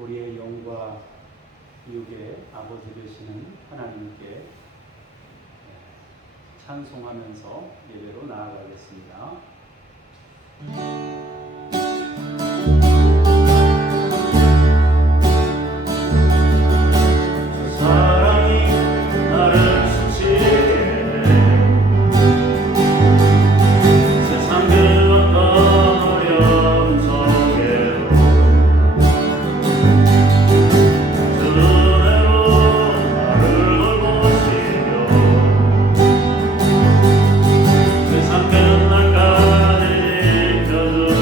우리의 영과 육의 아버지 되시는 하나님께 찬송하면서 예배로 나아가겠습니다. 그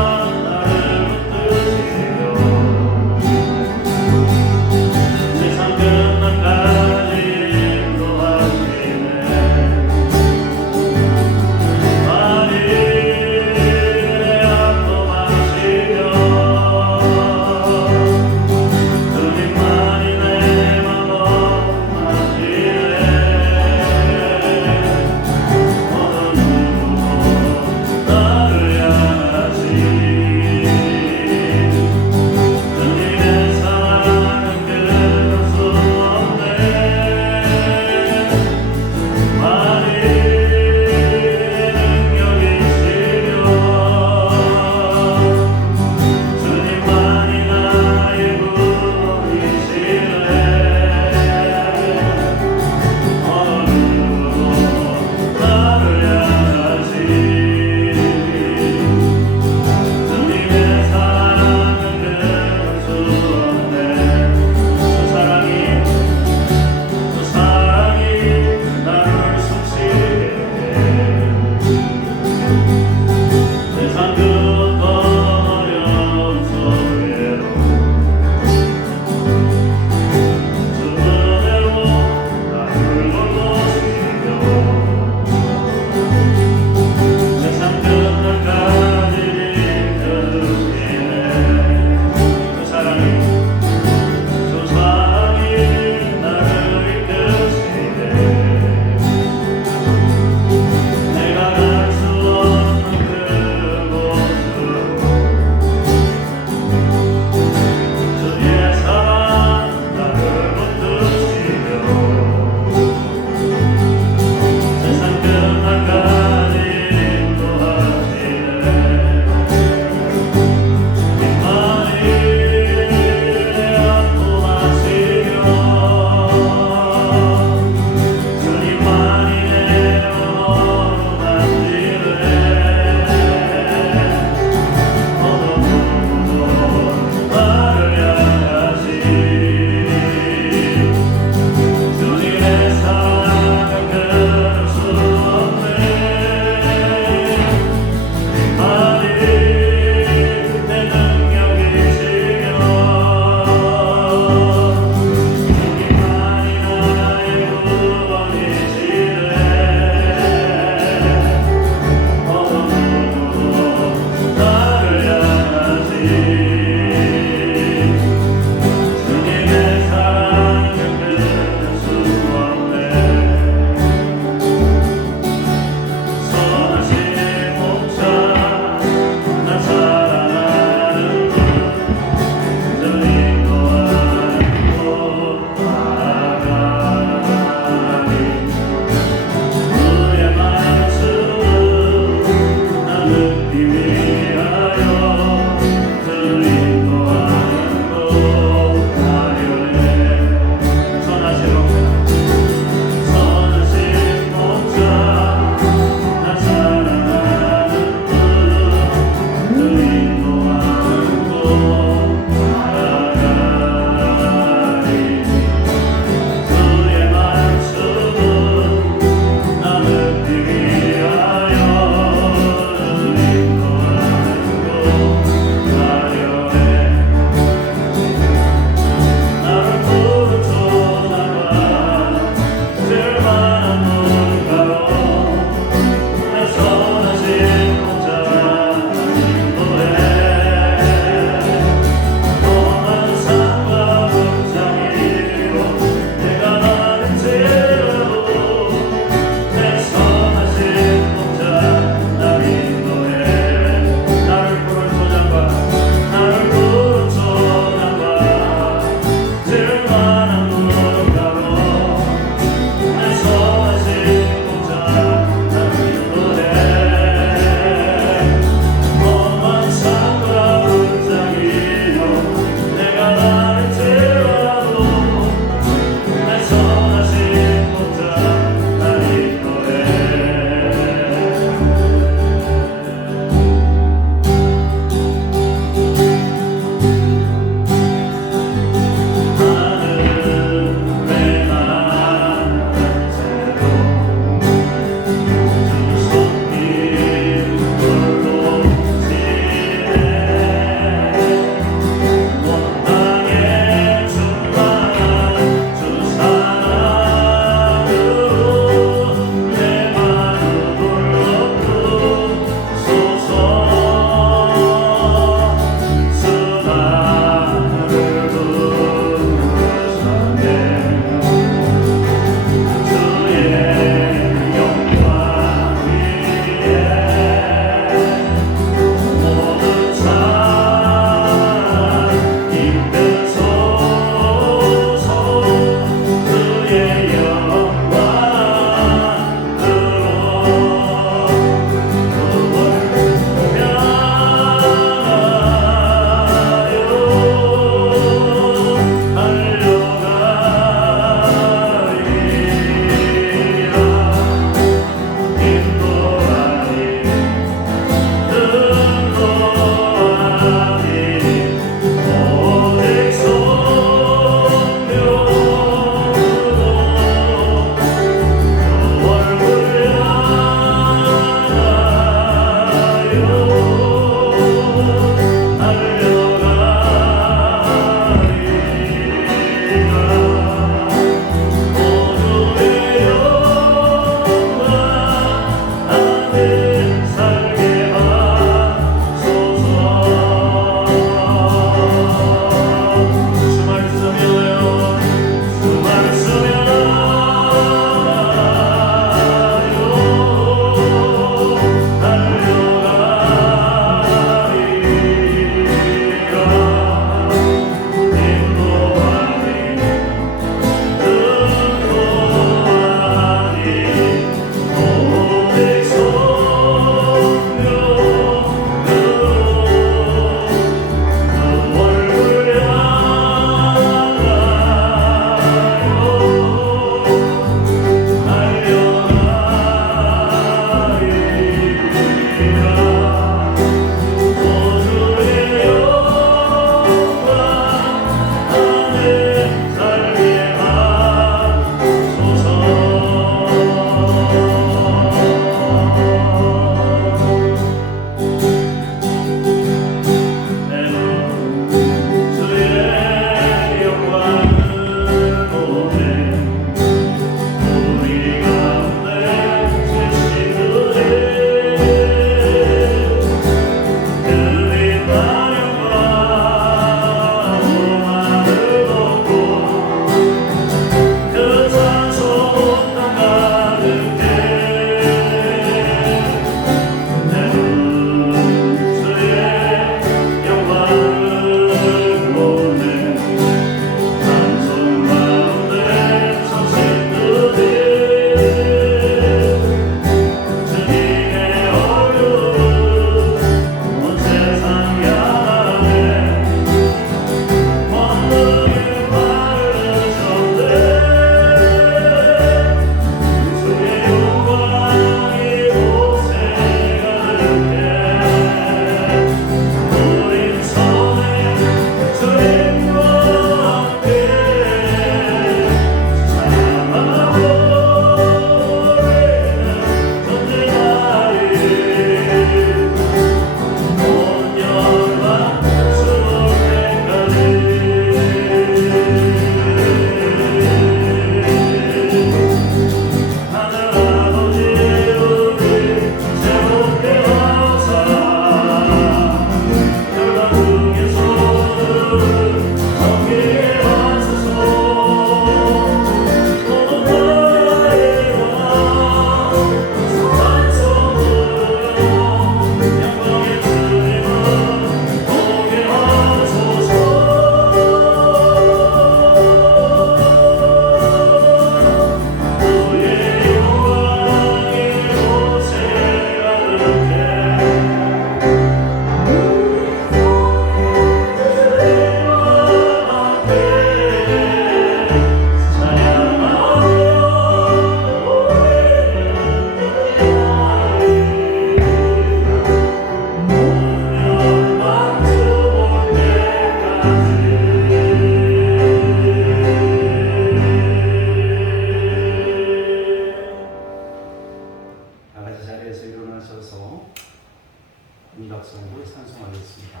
음성으로 찬송하겠습니다.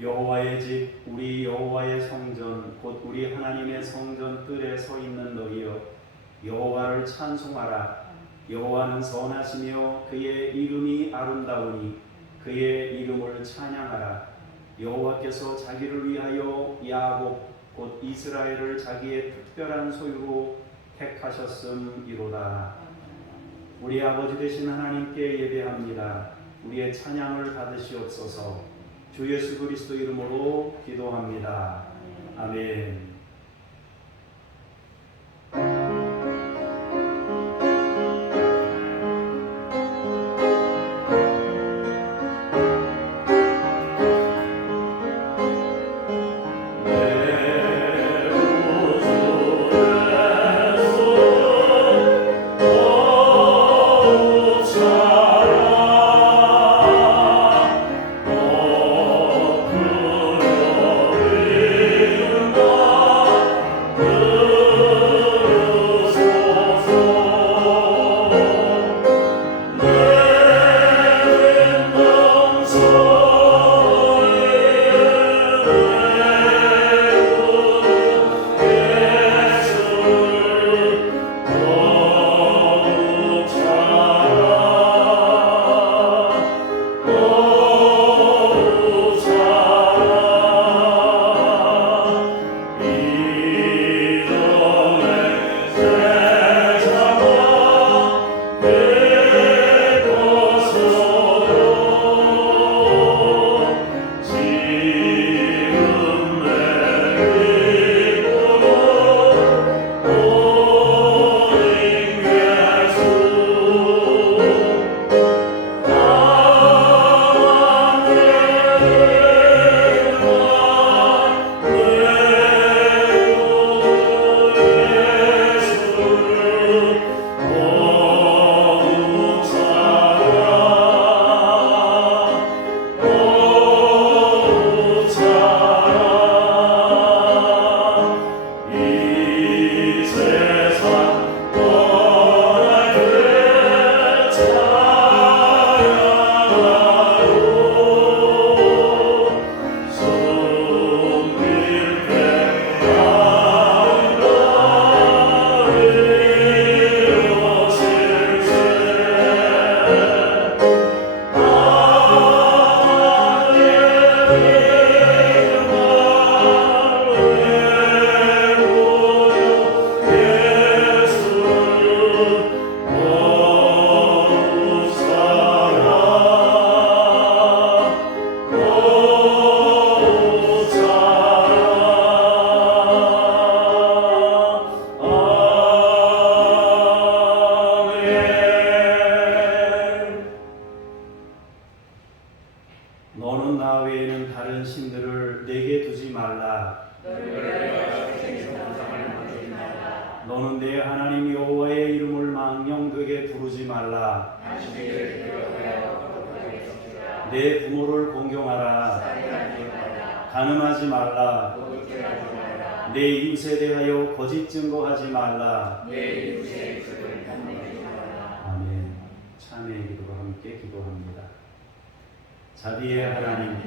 여호와의 집 우리 여호와의 성전 곧 우리 하나님의 성전 뜰에 서 있는 너희여 여호와를 찬송하라. 여호와는 선하시며 그의 이름이 아름다우니 그의 이름을 찬양하라. 여호와께서 자기를 위하여 야곱 곧 이스라엘을 자기의 특별한 소유로 택하셨음이로다. 우리 아버지 되신 하나님께 예배합니다. 우리의 찬양을 받으시옵소서. 주 예수 그리스도 이름으로 기도합니다. 아멘. 너는 나 외에는 다른 신들을 내게 두지 말라. 너는 내 하나님 여호와의 이름을 망령되게 부르지 말라. 내 부모를 공경하라. 간음하지 말라. 내 이웃에 대하여 거짓 증거하지 말라. 아멘. 참회의 기도와 함께 기도합니다. 자비의 하나님,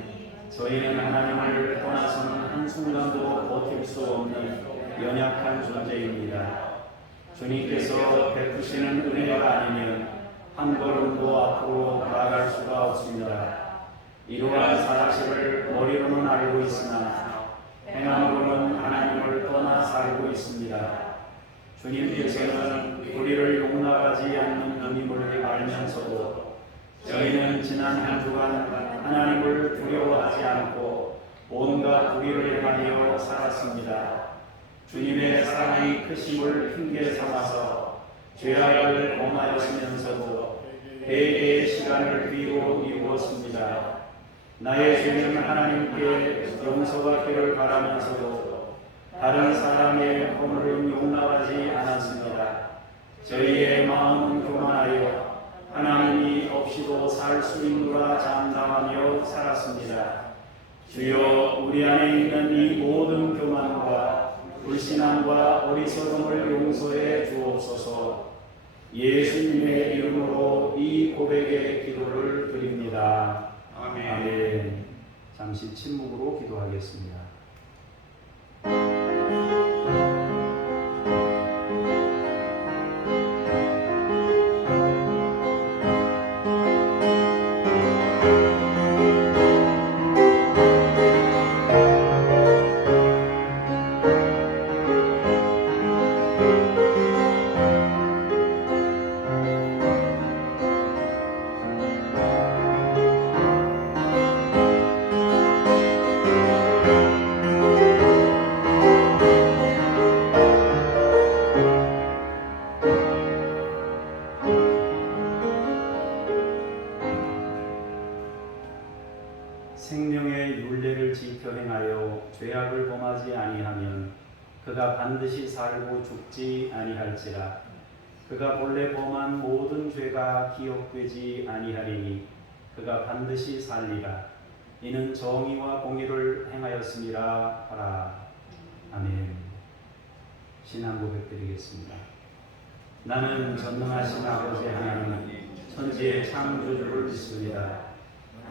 저희는 하나님을 떠나서는 한순간도 버틸 수 없는 연약한 존재입니다. 주님께서 베푸시는 은혜가 아니면 한 걸음도 앞으로 나아갈 수가 없습니다. 이러한 사실을 머리로는 알고 있으나 행함으로는 하나님을 떠나 살고 있습니다. 주님께서는 우리를 용납하지 않는 분임을 알면서도 저희는 지난 한 주간 하나님을 두려워하지 않고 온갖 불의를 행하며 살았습니다. 주님의 사랑이 크심을 핑계 삼아서 죄악을 범하였으면서도 대개의 시간을 뒤로 미루었습니다. 나의 죄는 하나님께 용서받기를 바라면서도 다른 사람의 허물은 용납하지 않았습니다. 저희의 마음은 교만하여 하나님이 없이도 살 수 있노라 장담하며 살았습니다. 주여, 우리 안에 있는 이 모든 교만과 불신앙과 어리석음을 용서해 주옵소서. 예수님의 이름으로 이 고백의 기도를 드립니다. 아멘. 아멘. 잠시 침묵으로 기도하겠습니다. 생명의 율례를 지켜 행하여 죄악을 범하지 아니하면 그가 반드시 살고 죽지 아니할지라. 그가 본래 범한 모든 죄가 기억되지 아니하리니 그가 반드시 살리라. 이는 정의와 공의를 행하였음이라 하라. 아멘. 신앙 고백드리겠습니다. 나는 전능하신 아버지 하나님 천지의 창조주를 믿습니다.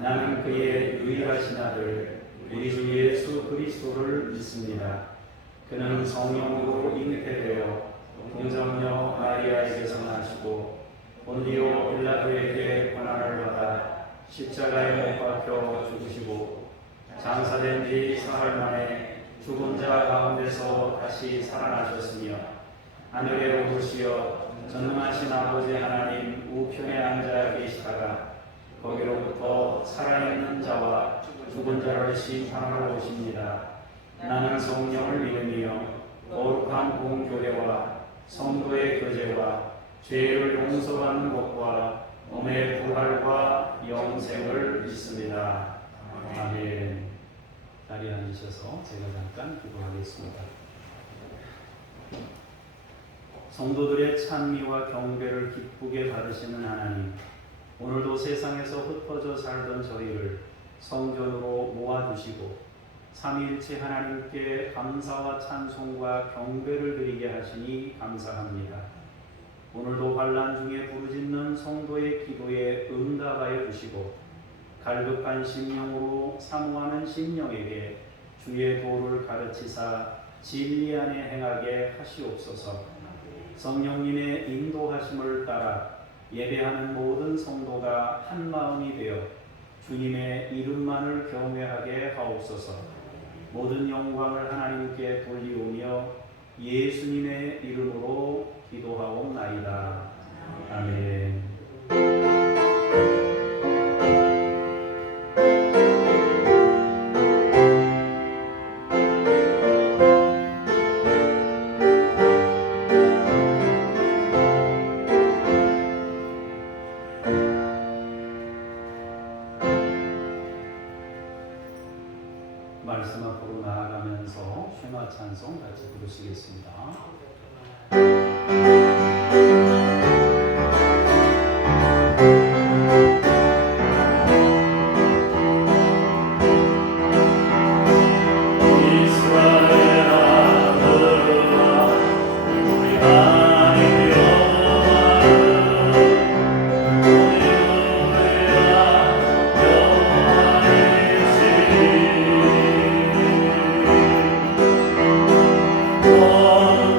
나는 그의 유일하신 아들 우리 주 예수 그리스도를 믿습니다. 그는 성령으로 잉태되어 동정녀 마리아에게서 나시고 본디오 빌라도에게 고난을 받아 십자가에 못 박혀 죽으시고 장사된 지 사흘 만에 죽은 자 가운데서 다시 살아나셨으며 하늘에 오르시어 전능하신 아버지 하나님 우편에 앉아 계시다가 거기로부터 살아있는 자와 죽은 자를 심판하러 오십니다. 나는 성령을 믿으며 거룩한 공교회와 성도의 교제와 죄를 용서받는 것과 몸의 부활과 영생을 믿습니다. 아멘. 자리에 앉으셔서 제가 잠깐 기도하겠습니다. 성도들의 찬미와 경배를 기쁘게 받으시는 하나님, 오늘도 세상에서 흩어져 살던 저희를 성전으로 모아주시고 삼위일체 하나님께 감사와 찬송과 경배를 드리게 하시니 감사합니다. 오늘도 환난 중에 부르짖는 성도의 기도에 응답하여 주시고 갈급한 심령으로 사모하는 심령에게 주의 도를 가르치사 진리 안에 행하게 하시옵소서. 성령님의 인도하심을 따라 예배하는 모든 성도가 한 마음이 되어 주님의 이름만을 경외하게 하옵소서. 모든 영광을 하나님께 돌리오며 예수님의 이름으로 기도하옵나이다. 아멘. 말씀 앞으로 나아가면서 쉐마 찬송 같이 부르시겠습니다.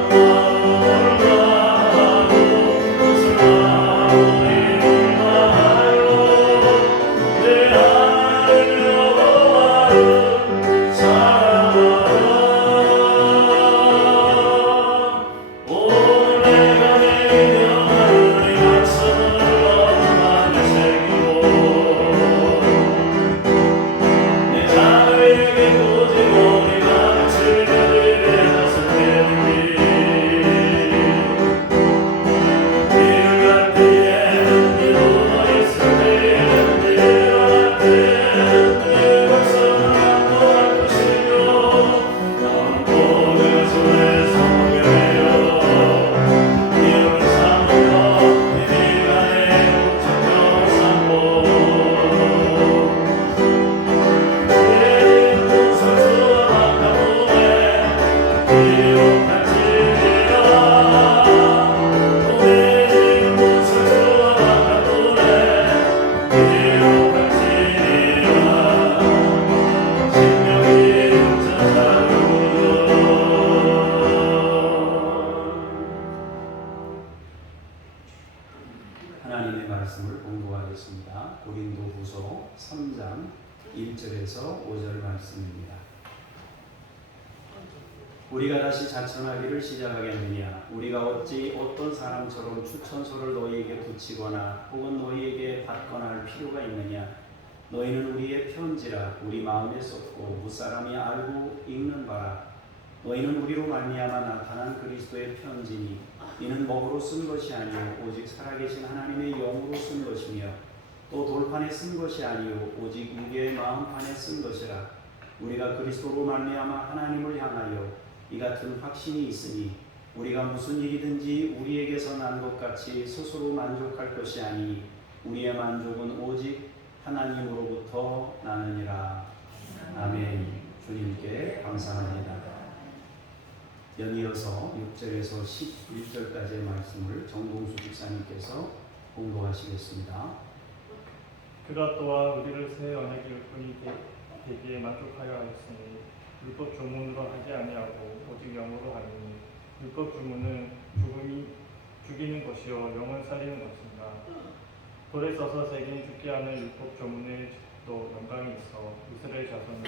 Oh 우리가 다시 자천하기를 시작하겠느냐? 우리가 어찌 어떤 사람처럼 추천서를 너희에게 붙이거나 혹은 너희에게 받거나 할 필요가 있느냐? 너희는 우리의 편지라 우리 마음에 썼고 무사람이 알고 읽는 바라. 너희는 우리로 말미암아 나타난 그리스도의 편지니 이는 먹으로 쓴 것이 아니요 오직 살아계신 하나님의 영으로 쓴 것이며 또 돌판에 쓴 것이 아니요 오직 육의 마음판에 쓴 것이라. 우리가 그리스도로 말미암아 하나님을 향하여 이 같은 확신이 있으니 우리가 무슨 일이든지 우리에게서 난 것 같이 스스로 만족할 것이 아니니 우리의 만족은 오직 하나님으로부터 나느니라. 아멘. 주님께 감사합니다. 연이어서 6절에서 11절까지의 말씀을 정봉수 집사님께서 공독하시겠습니다. 그가 또한 우리를 새 언약의 율법이 되기에 만족하여 하였으니 율법 조문으로 하지 아니하고 오직 영으로 하니 율법 조문은 죽음이 죽이는 것이요 영은 살리는 것입니다. 돌에 써서 새긴 죽게 하는 율법 조문의 도 영광이 있어 이스라엘 자손은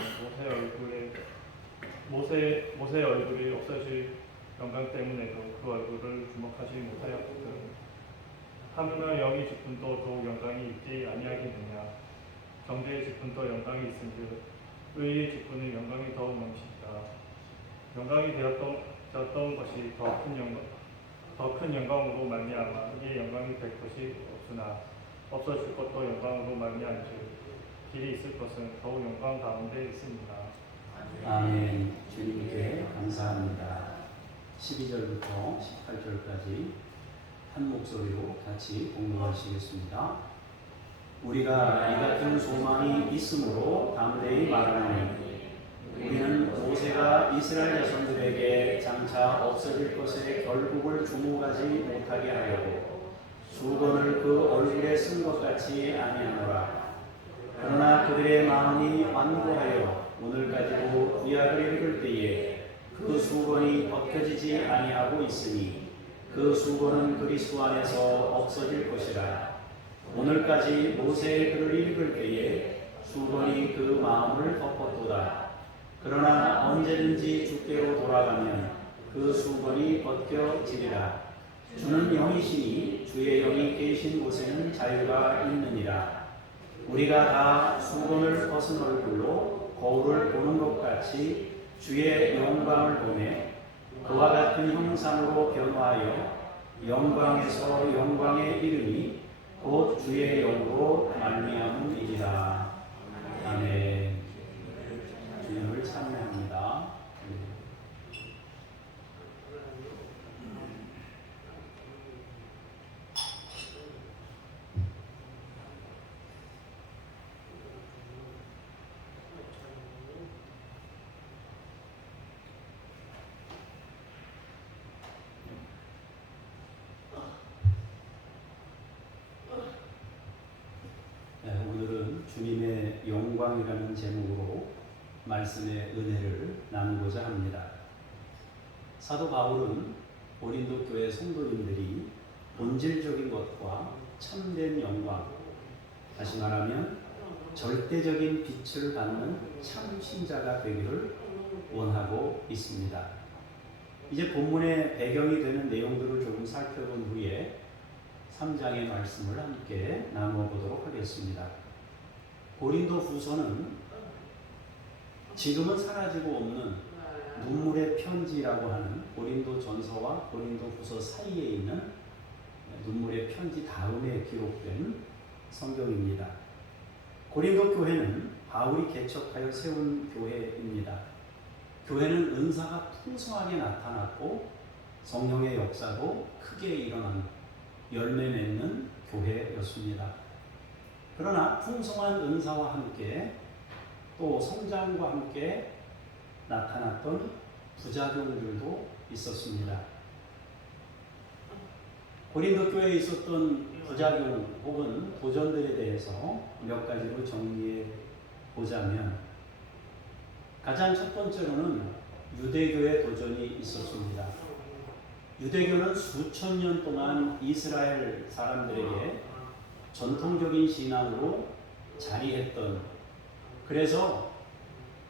모세의 얼굴이 없어질 영광 때문에도 그 얼굴을 주목하지 못하였거든. 하물며 영이 직분도 더욱 영광이 있지 아니하겠느냐. 정죄의 직분도 영광이 있은즉 의의 직분의 영광이 더욱 넘치리라. 영광이 되었던 것이 더 큰 영광으로 말미암아 이에 영광이 될 것이 없으나 없어질 것도 영광으로 말미암즉 길이 있을 것은 더욱 영광 가운데 있습니다. 아멘. 주님께 감사합니다. 12절부터 18절까지 한 목소리로 같이 공독하시겠습니다. 우리가 이 같은 소망이 있으므로 담대히 말하노니 우리는 모세가 이스라엘 자손들에게 장차 없어질 것의 결국을 주목하지 못하게 하려고 수건을 그 얼굴에 쓴 것 같이 아니하노라. 그러나 그들의 마음이 완고하여 오늘까지도 구약을 읽을 때에 그 수건이 벗겨지지 아니하고 있으니 그 수건은 그리스도 안에서 없어질 것이라. 오늘까지 모세의 글을 읽을 때에 수건이 그 마음을 덮었도다. 그러나 언제든지 주께로 돌아가면 그 수건이 벗겨지리라. 주는 영이시니 주의 영이 계신 곳에는 자유가 있느니라. 우리가 다 수건을 벗은 얼굴로 거울을 보는 것 같이 주의 영광을 보내 그와 같은 형상으로 변화하여 영광에서 영광에 이르니 곧 주의 영으로 말미암음이니라. 아멘. 주님을 찬양합니다. 오늘은 주님의 영광이라는 제목으로 말씀의 은혜를 나누고자 합니다. 사도 바울은 고린도 교회 성도님들이 본질적인 것과 참된 영광, 다시 말하면 절대적인 빛을 받는 참 신자가 되기를 원하고 있습니다. 이제 본문의 배경이 되는 내용들을 조금 살펴본 후에 3장의 말씀을 함께 나누어 보도록 하겠습니다. 고린도 후서는 지금은 사라지고 없는 눈물의 편지라고 하는 고린도 전서와 고린도 후서 사이에 있는 눈물의 편지 다음에 기록된 성경입니다. 고린도 교회는 바울이 개척하여 세운 교회입니다. 교회는 은사가 풍성하게 나타났고 성령의 역사도 크게 일어난 열매 맺는 교회였습니다. 그러나 풍성한 은사와 함께 또 성장과 함께 나타났던 부작용들도 있었습니다. 고린도 교회에 있었던 부작용 혹은 도전들에 대해서 몇 가지로 정리해 보자면, 가장 첫 번째로는 유대교의 도전이 있었습니다. 유대교는 수천 년 동안 이스라엘 사람들에게 전통적인 신앙으로 자리했던, 그래서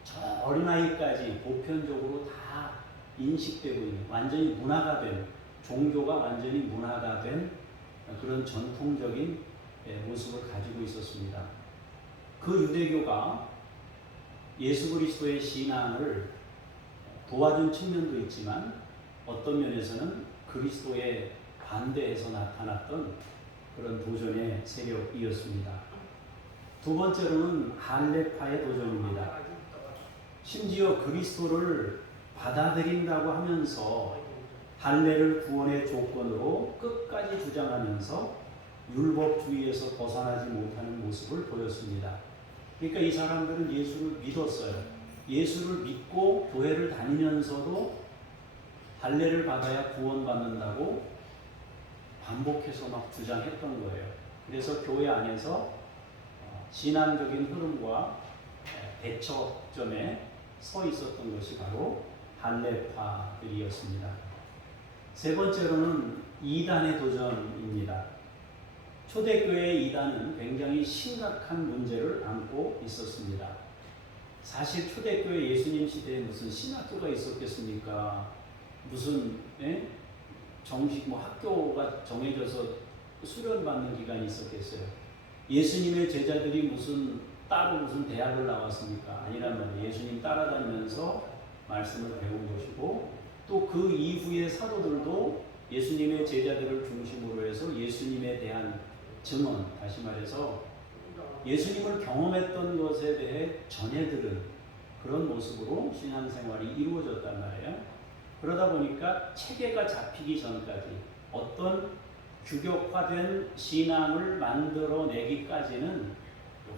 저 어린아이까지 보편적으로 다 인식되고 있는, 완전히 문화가 된, 종교가 완전히 문화가 된 그런 전통적인 모습을 가지고 있었습니다. 그 유대교가 예수 그리스도의 신앙을 도와준 측면도 있지만 어떤 면에서는 그리스도에 반대해서 나타났던 그런 도전의 세력이었습니다. 두 번째로는 할례파의 도전입니다. 심지어 그리스도를 받아들인다고 하면서 할례를 구원의 조건으로 끝까지 주장하면서 율법주의에서 벗어나지 못하는 모습을 보였습니다. 그러니까 이 사람들은 예수를 믿었어요. 예수를 믿고 교회를 다니면서도 할례를 받아야 구원받는다고 반복해서 막 주장했던 거예요. 그래서 교회 안에서 신앙적인 흐름과 대척점에 서 있었던 것이 바로 할례파들이었습니다. 세 번째로는 이단의 도전입니다. 초대교회의 이단은 굉장히 심각한 문제를 안고 있었습니다. 사실 초대교회 예수님 시대에 무슨 신학교가 있었겠습니까? 무슨 정식 학교가 정해져서 수련받는 기간이 있었겠어요? 예수님의 제자들이 무슨 따로 무슨 대학을 나왔습니까? 아니란 말이에요. 예수님 따라다니면서 말씀을 배운 것이고, 또 그 이후의 사도들도 예수님의 제자들을 중심으로 해서 예수님에 대한 증언, 다시 말해서 예수님을 경험했던 것에 대해 전해들은 그런 모습으로 신앙생활이 이루어졌단 말이에요. 그러다 보니까 체계가 잡히기 전까지 어떤 규격화된 신앙을 만들어내기까지는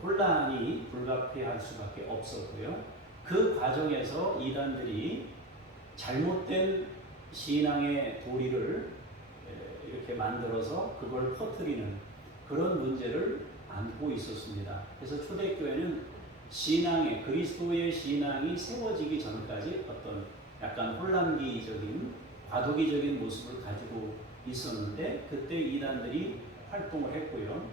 혼란이 불가피할 수밖에 없었고요. 그 과정에서 이단들이 잘못된 신앙의 도리를 이렇게 만들어서 그걸 퍼뜨리는 그런 문제를 안고 있었습니다. 그래서 초대교회는 신앙의, 그리스도의 신앙이 세워지기 전까지 어떤 약간 혼란기적인, 과도기적인 모습을 가지고 있었는데, 그때 이단들이 활동을 했고요.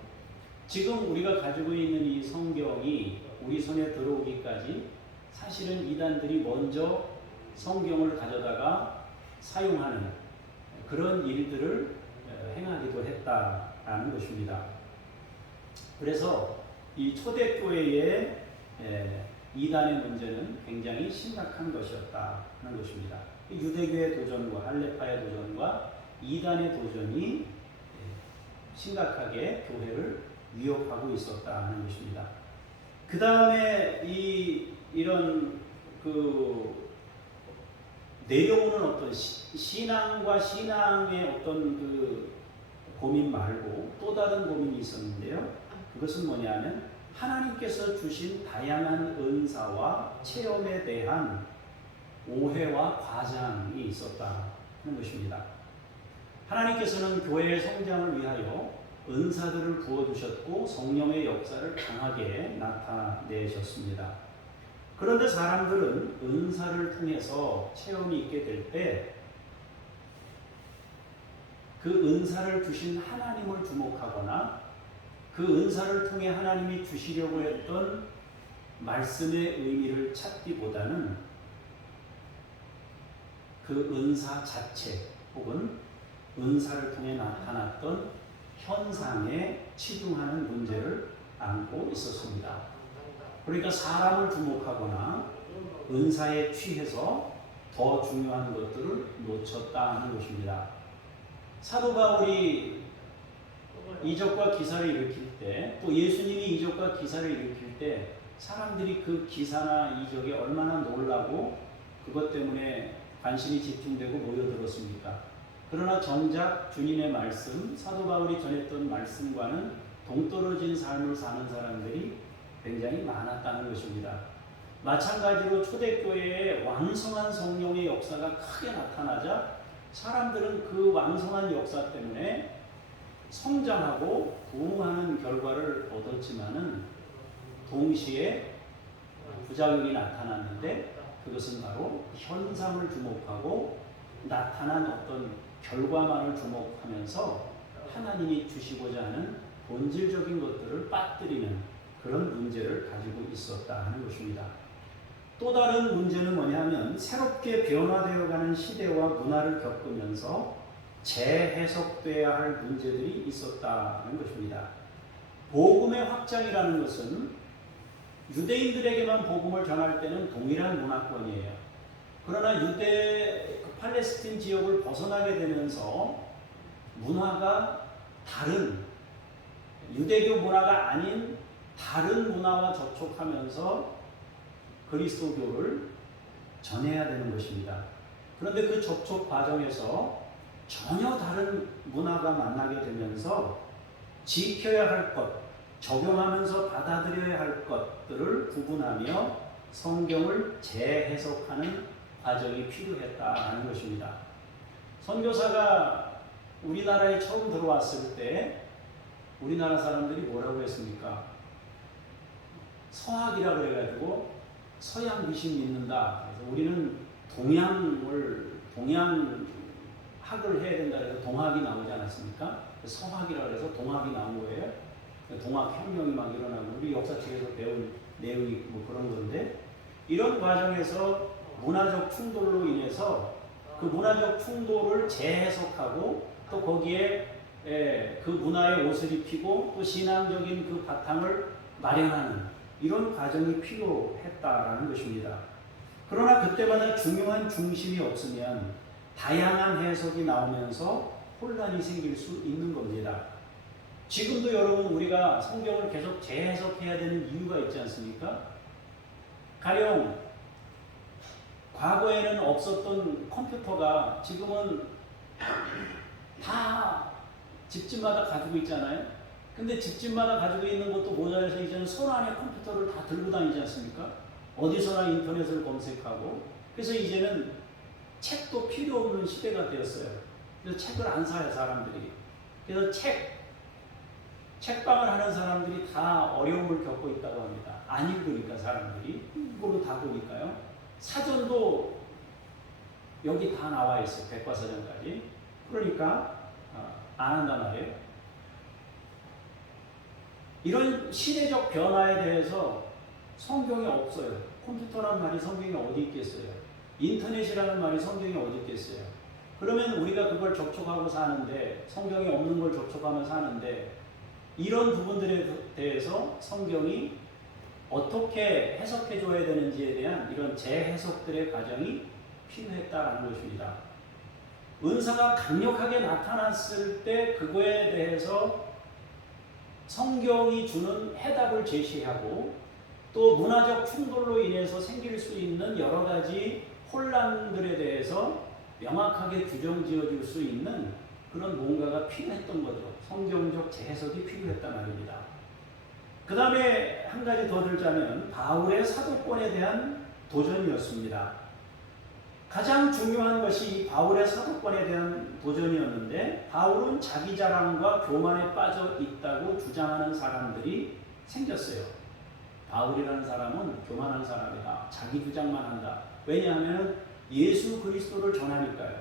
지금 우리가 가지고 있는 이 성경이 우리 손에 들어오기까지 사실은 이단들이 먼저 성경을 가져다가 사용하는 그런 일들을 행하기도 했다라는 것입니다. 그래서 이 초대교회의 이단의 문제는 굉장히 심각한 것이었다는 것입니다. 유대교의 도전과 할례파의 도전과 이단의 도전이 심각하게 교회를 위협하고 있었다는 것입니다. 그 다음에 이런 내려오는 어떤 신앙과 신앙의 어떤 고민 말고 또 다른 고민이 있었는데요. 그것은 뭐냐면 하나님께서 주신 다양한 은사와 체험에 대한 오해와 과장이 있었다는 것입니다. 하나님께서는 교회의 성장을 위하여 은사들을 부어주셨고 성령의 역사를 강하게 나타내셨습니다. 그런데 사람들은 은사를 통해서 체험이 있게 될 때 그 은사를 주신 하나님을 주목하거나 그 은사를 통해 하나님이 주시려고 했던 말씀의 의미를 찾기보다는 그 은사 자체 혹은 은사를 통해 나타났던 현상에 치중하는 문제를 안고 있었습니다. 그러니까 사람을 주목하거나 은사에 취해서 더 중요한 것들을 놓쳤다는 것입니다. 사도 바울이 이적과 기사를 일으킬 때, 또 예수님이 이적과 기사를 일으킬 때 사람들이 그 기사나 이적에 얼마나 놀라고 그것 때문에 관심이 집중되고 모여들었습니까? 그러나 정작 주님의 말씀, 사도 바울이 전했던 말씀과는 동떨어진 삶을 사는 사람들이 굉장히 많았다는 것입니다. 마찬가지로 초대교회에 왕성한 성령의 역사가 크게 나타나자 사람들은 그 왕성한 역사 때문에 성장하고 부흥하는 결과를 얻었지만은 동시에 부작용이 나타났는데, 그것은 바로 현상을 주목하고 나타난 어떤 결과만을 주목하면서 하나님이 주시고자 하는 본질적인 것들을 빠뜨리는 그런 문제를 가지고 있었다 하는 것입니다. 또 다른 문제는 뭐냐면 새롭게 변화되어가는 시대와 문화를 겪으면서 재해석돼야 할 문제들이 있었다는 것입니다. 복음의 확장이라는 것은 유대인들에게만 복음을 전할 때는 동일한 문화권이에요. 그러나 팔레스틴 지역을 벗어나게 되면서 문화가 다른 유대교 문화가 아닌 다른 문화와 접촉하면서 그리스도교를 전해야 되는 것입니다. 그런데 그 접촉 과정에서 전혀 다른 문화가 만나게 되면서 지켜야 할 것, 적용하면서 받아들여야 할 것들을 구분하며 성경을 재해석하는 과정이 필요했다는 것입니다. 선교사가 우리나라에 처음 들어왔을 때 우리나라 사람들이 뭐라고 했습니까? 서학이라 그래가지고 서양 미신 믿는다. 그래서 우리는 동양학을 해야 된다. 그래서 동학이 나오지 않았습니까? 서학이라 그래서 동학이 나온 거예요. 동학혁명이 막 일어나고 우리 역사책에서 배운 내용이 뭐 그런 건데 이런 과정에서 문화적 충돌로 인해서 그 문화적 충돌을 재해석하고 또 거기에 그 문화의 옷을 입히고 또 신앙적인 그 바탕을 마련하는 이런 과정이 필요했다라는 것입니다. 그러나 그때마다 중요한 중심이 없으면 다양한 해석이 나오면서 혼란이 생길 수 있는 겁니다. 지금도 여러분 우리가 성경을 계속 재해석해야 되는 이유가 있지 않습니까? 가령 과거에는 없었던 컴퓨터가 지금은 다 집집마다 가지고 있잖아요. 근데 집집마다 가지고 있는 것도 모자라서 이제는 손 안에 컴퓨터를 다 들고 다니지 않습니까? 어디서나 인터넷을 검색하고 그래서 이제는 책도 필요 없는 시대가 되었어요. 그래서 책을 안 사요 사람들이. 그래서 책방을 하는 사람들이 다 어려움을 겪고 있다고 합니다. 안 읽으니까 사람들이 이걸로 다 보니까요. 사전도 여기 다 나와 있어요. 백과사전까지. 그러니까 안 한단 말이에요. 이런 시대적 변화에 대해서 성경에 없어요. 컴퓨터란 말이 성경에 어디 있겠어요? 인터넷이라는 말이 성경에 어디 있겠어요? 그러면 우리가 그걸 접촉하고 사는데 성경에 없는 걸 접촉하며 사는데 이런 부분들에 대해서 성경이 어떻게 해석해 줘야 되는지에 대한 이런 재해석들의 과정이 필요했다라는 것입니다. 은사가 강력하게 나타났을 때 그거에 대해서 성경이 주는 해답을 제시하고 또 문화적 충돌로 인해서 생길 수 있는 여러 가지 혼란들에 대해서 명확하게 규정 지어줄 수 있는 그런 뭔가가 필요했던 거죠. 성경적 재해석이 필요했단 말입니다. 그 다음에 한 가지 더 들자면 바울의 사도권에 대한 도전이었습니다. 가장 중요한 것이 바울의 사도권에 대한 도전이었는데 바울은 자기 자랑과 교만에 빠져 있다고 주장하는 사람들이 생겼어요. 바울이라는 사람은 교만한 사람이다. 자기 주장만 한다. 왜냐하면 예수 그리스도를 전하니까요.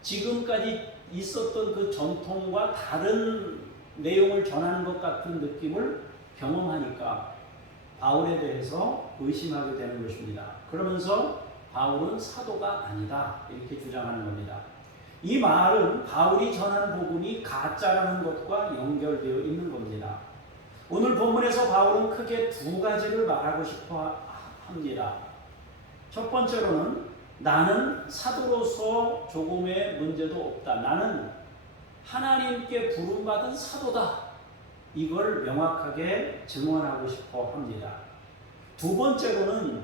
지금까지 있었던 그 전통과 다른 내용을 전하는 것 같은 느낌을 경험하니까 바울에 대해서 의심하게 되는 것입니다. 그러면서 바울은 사도가 아니다 이렇게 주장하는 겁니다. 이 말은 바울이 전하는 복음이 가짜라는 것과 연결되어 있는 겁니다. 오늘 본문에서 바울은 크게 두 가지를 말하고 싶어 합니다. 첫 번째로는 나는 사도로서 조금의 문제도 없다. 나는 하나님께 부름받은 사도다. 이걸 명확하게 증언하고 싶어 합니다. 두 번째로는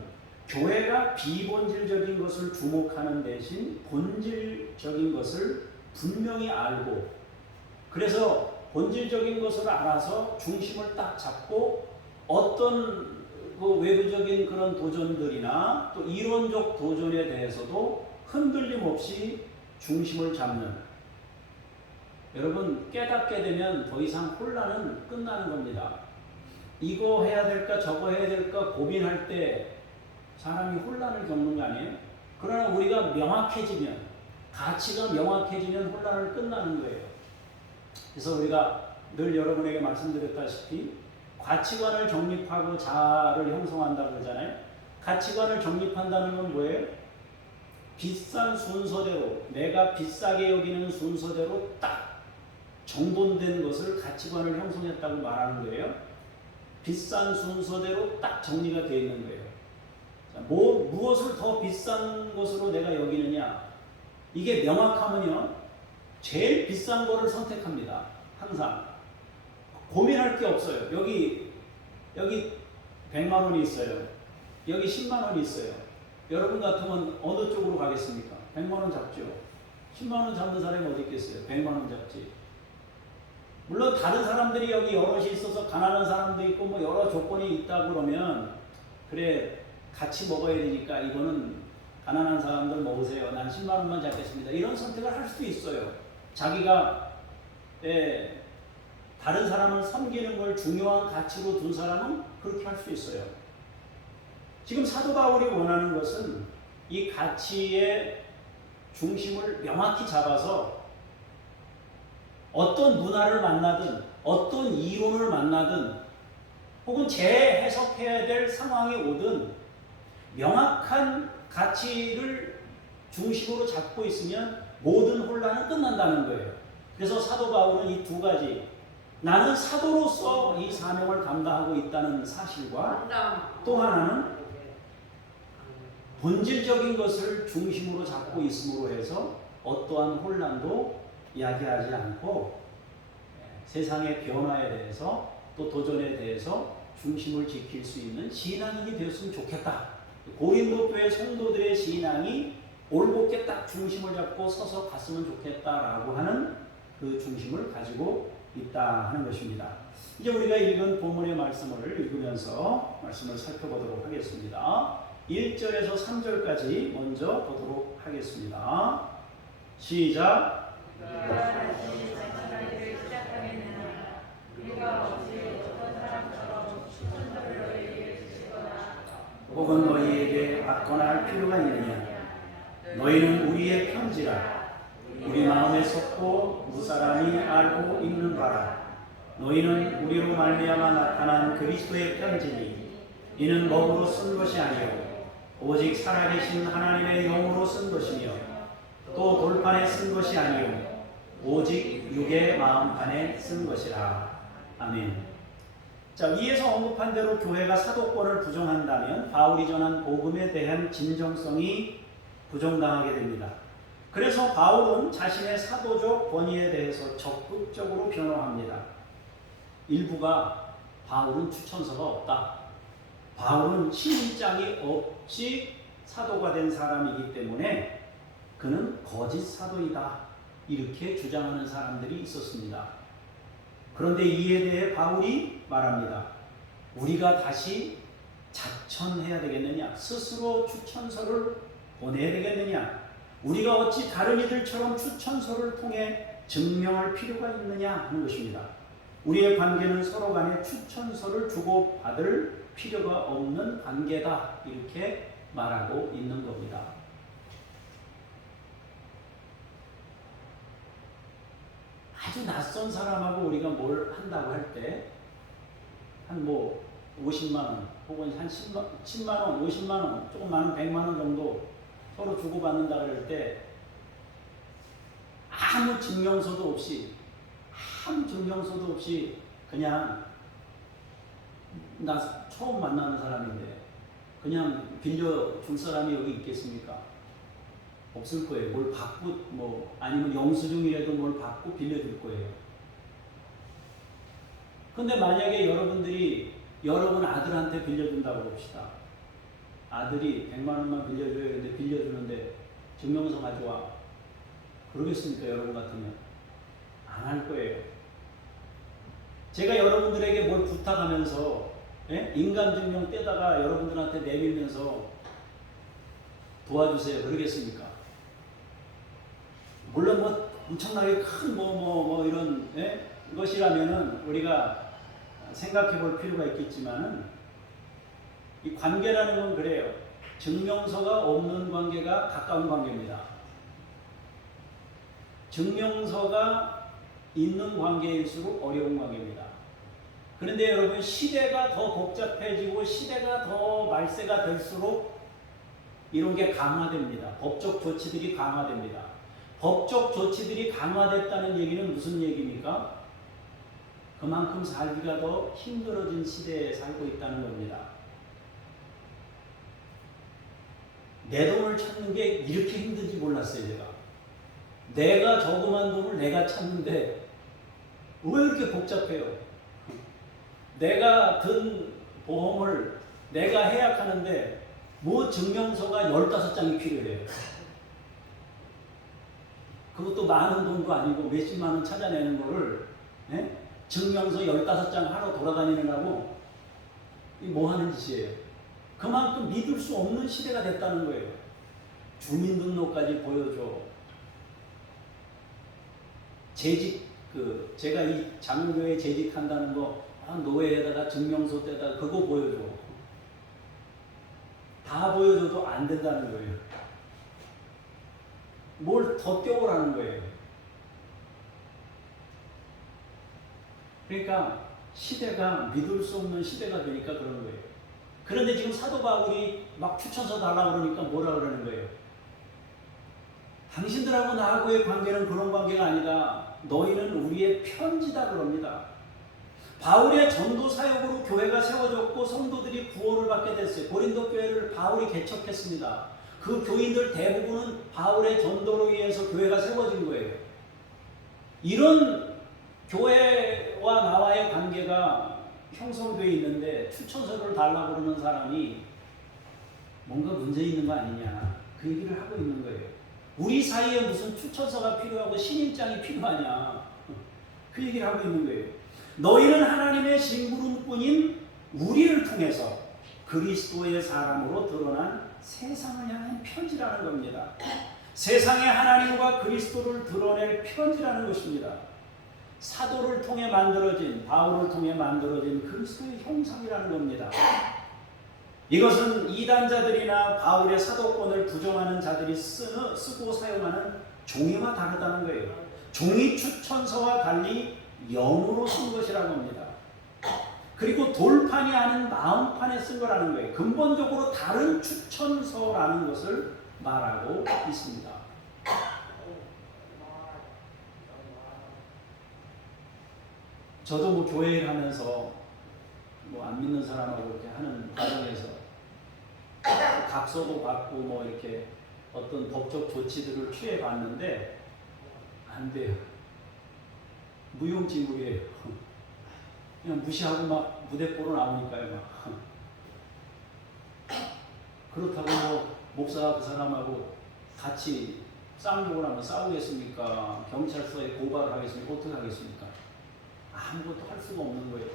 교회가 비본질적인 것을 주목하는 대신 본질적인 것을 분명히 알고 그래서 본질적인 것을 알아서 중심을 딱 잡고 어떤 그 외부적인 그런 도전들이나 또 이론적 도전에 대해서도 흔들림 없이 중심을 잡는 여러분 깨닫게 되면 더 이상 혼란은 끝나는 겁니다. 이거 해야 될까 저거 해야 될까 고민할 때 사람이 혼란을 겪는 거 아니에요? 그러나 우리가 명확해지면 가치가 명확해지면 혼란을 끝나는 거예요. 그래서 우리가 늘 여러분에게 말씀드렸다시피 가치관을 정립하고 자아를 형성한다고 그러잖아요. 가치관을 정립한다는 건 뭐예요? 비싼 순서대로, 내가 비싸게 여기는 순서대로 딱 정돈된 것을 가치관을 형성했다고 말하는 거예요. 비싼 순서대로 딱 정리가 되어 있는 거예요. 자, 무엇을 더 비싼 것으로 내가 여기느냐? 이게 명확하면요, 제일 비싼 거를 선택합니다. 항상. 고민할 게 없어요. 여기 100만 원이 있어요. 여기 10만 원이 있어요. 여러분 같으면 어느 쪽으로 가겠습니까? 100만 원 잡죠. 10만 원 잡는 사람이 어디 있겠어요? 100만 원 잡지. 물론 다른 사람들이 여기 여럿이 있어서 가난한 사람도 있고 뭐 여러 조건이 있다 그러면 그래 같이 먹어야 되니까 이거는 가난한 사람들 먹으세요. 난 10만 원만 잡겠습니다. 이런 선택을 할 수도 있어요. 자기가 다른 사람을 섬기는 걸 중요한 가치로 둔 사람은 그렇게 할 수 있어요. 지금 사도 바울이 원하는 것은 이 가치의 중심을 명확히 잡아서 어떤 문화를 만나든 어떤 이론을 만나든 혹은 재해석해야 될 상황이 오든 명확한 가치를 중심으로 잡고 있으면 모든 혼란은 끝난다는 거예요. 그래서 사도 바울은 이 두 가지, 나는 사도로서 이 사명을 감당하고 있다는 사실과 또 하나는 본질적인 것을 중심으로 잡고 있음으로 해서 어떠한 혼란도 야기하지 않고 세상의 변화에 대해서 또 도전에 대해서 중심을 지킬 수 있는 신앙인이 되었으면 좋겠다. 고린도 교회 성도들의 신앙이 올곧게 딱 중심을 잡고 서서 갔으면 좋겠다라고 하는 그 중심을 가지고 있다 하는 것입니다. 이제 우리가 읽은 본문의 말씀을 읽으면서 말씀을 살펴보도록 하겠습니다. 1절에서 3절까지 먼저 보도록 하겠습니다. 시작. 혹은 너희에게 받거나 할 필요가 있느냐? 너희는 우리의 편지라. 우리 마음에 섞고 무사람이 알고 읽는 바라. 너희는 우리로 말미암아 나타난 그리스도의 편지니 이는 먹으로 쓴 것이 아니요 오직 살아계신 하나님의 영으로 쓴 것이며 또 돌판에 쓴 것이 아니요 오직 육의 마음판에 쓴 것이라. 아멘. 자, 위에서 언급한 대로 교회가 사도권을 부정한다면 바울이 전한 복음에 대한 진정성이 부정당하게 됩니다. 그래서 바울은 자신의 사도적 권위에 대해서 적극적으로 변호합니다. 일부가 바울은 추천서가 없다. 바울은 신임장이 없이 사도가 된 사람이기 때문에 그는 거짓 사도이다. 이렇게 주장하는 사람들이 있었습니다. 그런데 이에 대해 바울이 말합니다. 우리가 다시 자천해야 되겠느냐? 스스로 추천서를 보내야 되겠느냐? 우리가 어찌 다른 이들처럼 추천서를 통해 증명할 필요가 있느냐 하는 것입니다. 우리의 관계는 서로 간에 추천서를 주고받을 필요가 없는 관계다. 이렇게 말하고 있는 겁니다. 아주 낯선 사람하고 우리가 뭘 한다고 할 때 한 뭐 50만 원 혹은 한 10만 원, 50만 원, 조금 많은 100만 원 정도 서로 주고받는다 그럴 때 아무 증명서도 없이 그냥 나 처음 만나는 사람인데 그냥 빌려줄 사람이 여기 있겠습니까? 없을 거예요. 뭘 받고 뭐 아니면 영수증이라도 뭘 받고 빌려줄 거예요. 근데 만약에 여러분들이 여러분 아들한테 빌려준다고 봅시다. 아들이 100만 원만 빌려줘요. 근데 빌려주는데 증명서 가져와. 그러겠습니까? 여러분 같으면 안 할 거예요. 제가 여러분들에게 뭘 부탁하면서 인감증명 떼다가 여러분들한테 내밀면서 도와주세요. 그러겠습니까? 물론 뭐 엄청나게 큰 이런 것이라면은 우리가 생각해 볼 필요가 있겠지만은 이 관계라는 건 그래요. 증명서가 없는 관계가 가까운 관계입니다. 증명서가 있는 관계일수록 어려운 관계입니다. 그런데 여러분, 시대가 더 복잡해지고 시대가 더 말세가 될수록 이런 게 강화됩니다. 법적 조치들이 강화됩니다. 법적 조치들이 강화됐다는 얘기는 무슨 얘기입니까? 그만큼 살기가 더 힘들어진 시대에 살고 있다는 겁니다. 내 돈을 찾는 게 이렇게 힘든지 몰랐어요, 제가. 내가 저금한 돈을 내가 찾는데 왜 이렇게 복잡해요? 내가 든 보험을 내가 예약하는데 뭐 증명서가 15장이 필요해요. 그것도 많은 돈도 아니고 몇십만 원 찾아내는 거를, 예? 증명서 15장 하러 돌아다니느라고 뭐 하는 짓이에요? 그만큼 믿을 수 없는 시대가 됐다는 거예요. 주민등록까지 보여줘. 재직, 제가 이 장로교회 재직한다는 거, 노예에다가 증명서 떼다가 그거 보여줘. 다 보여줘도 안 된다는 거예요. 뭘 더 떼오라는 거예요. 그러니까 시대가 믿을 수 없는 시대가 되니까 그런 거예요. 그런데 지금 사도 바울이 막 추천서 달라고 그러니까 뭐라 그러는 거예요? 당신들하고 나하고의 관계는 그런 관계가 아니다. 너희는 우리의 편지다 그럽니다. 바울의 전도 사역으로 교회가 세워졌고 성도들이 구원을 받게 됐어요. 고린도 교회를 바울이 개척했습니다. 그 교인들 대부분은 바울의 전도로 의해서 교회가 세워진 거예요. 이런 교회와 나와의 관계가 형성되어 있는데 추천서를 달라고 그러는 사람이 뭔가 문제 있는 거 아니냐, 그 얘기를 하고 있는 거예요. 우리 사이에 무슨 추천서가 필요하고 신임장이 필요하냐, 그 얘기를 하고 있는 거예요. 너희는 하나님의 심부름꾼인 우리를 통해서 그리스도의 사람으로 드러난 세상을 향한 편지라는 겁니다. 세상에 하나님과 그리스도를 드러낼 편지라는 것입니다. 사도를 통해 만들어진, 바울을 통해 만들어진 그리스도의 형상이라는 겁니다. 이것은 이단자들이나 바울의 사도권을 부정하는 자들이 쓰고 사용하는 종이와 다르다는 거예요. 종이 추천서와 달리 영으로 쓴 것이라고 합니다. 그리고 돌판이 아닌 마음판에 쓴 거라는 거예요. 근본적으로 다른 추천서라는 것을 말하고 있습니다. 저도 뭐 교회를 하면서 뭐 안 믿는 사람하고 이렇게 하는 과정에서 각서도 받고 뭐 이렇게 어떤 법적 조치들을 취해 봤는데 안 돼요. 무용지물이에요. 그냥 무시하고 막 무대 보러 나오니까요. 막. 그렇다고 뭐 목사가 그 사람하고 같이 쌍욕을 하면 싸우겠습니까? 경찰서에 고발을 하겠습니까? 어떻게 하겠습니까? 아무것도 할 수가 없는 거예요.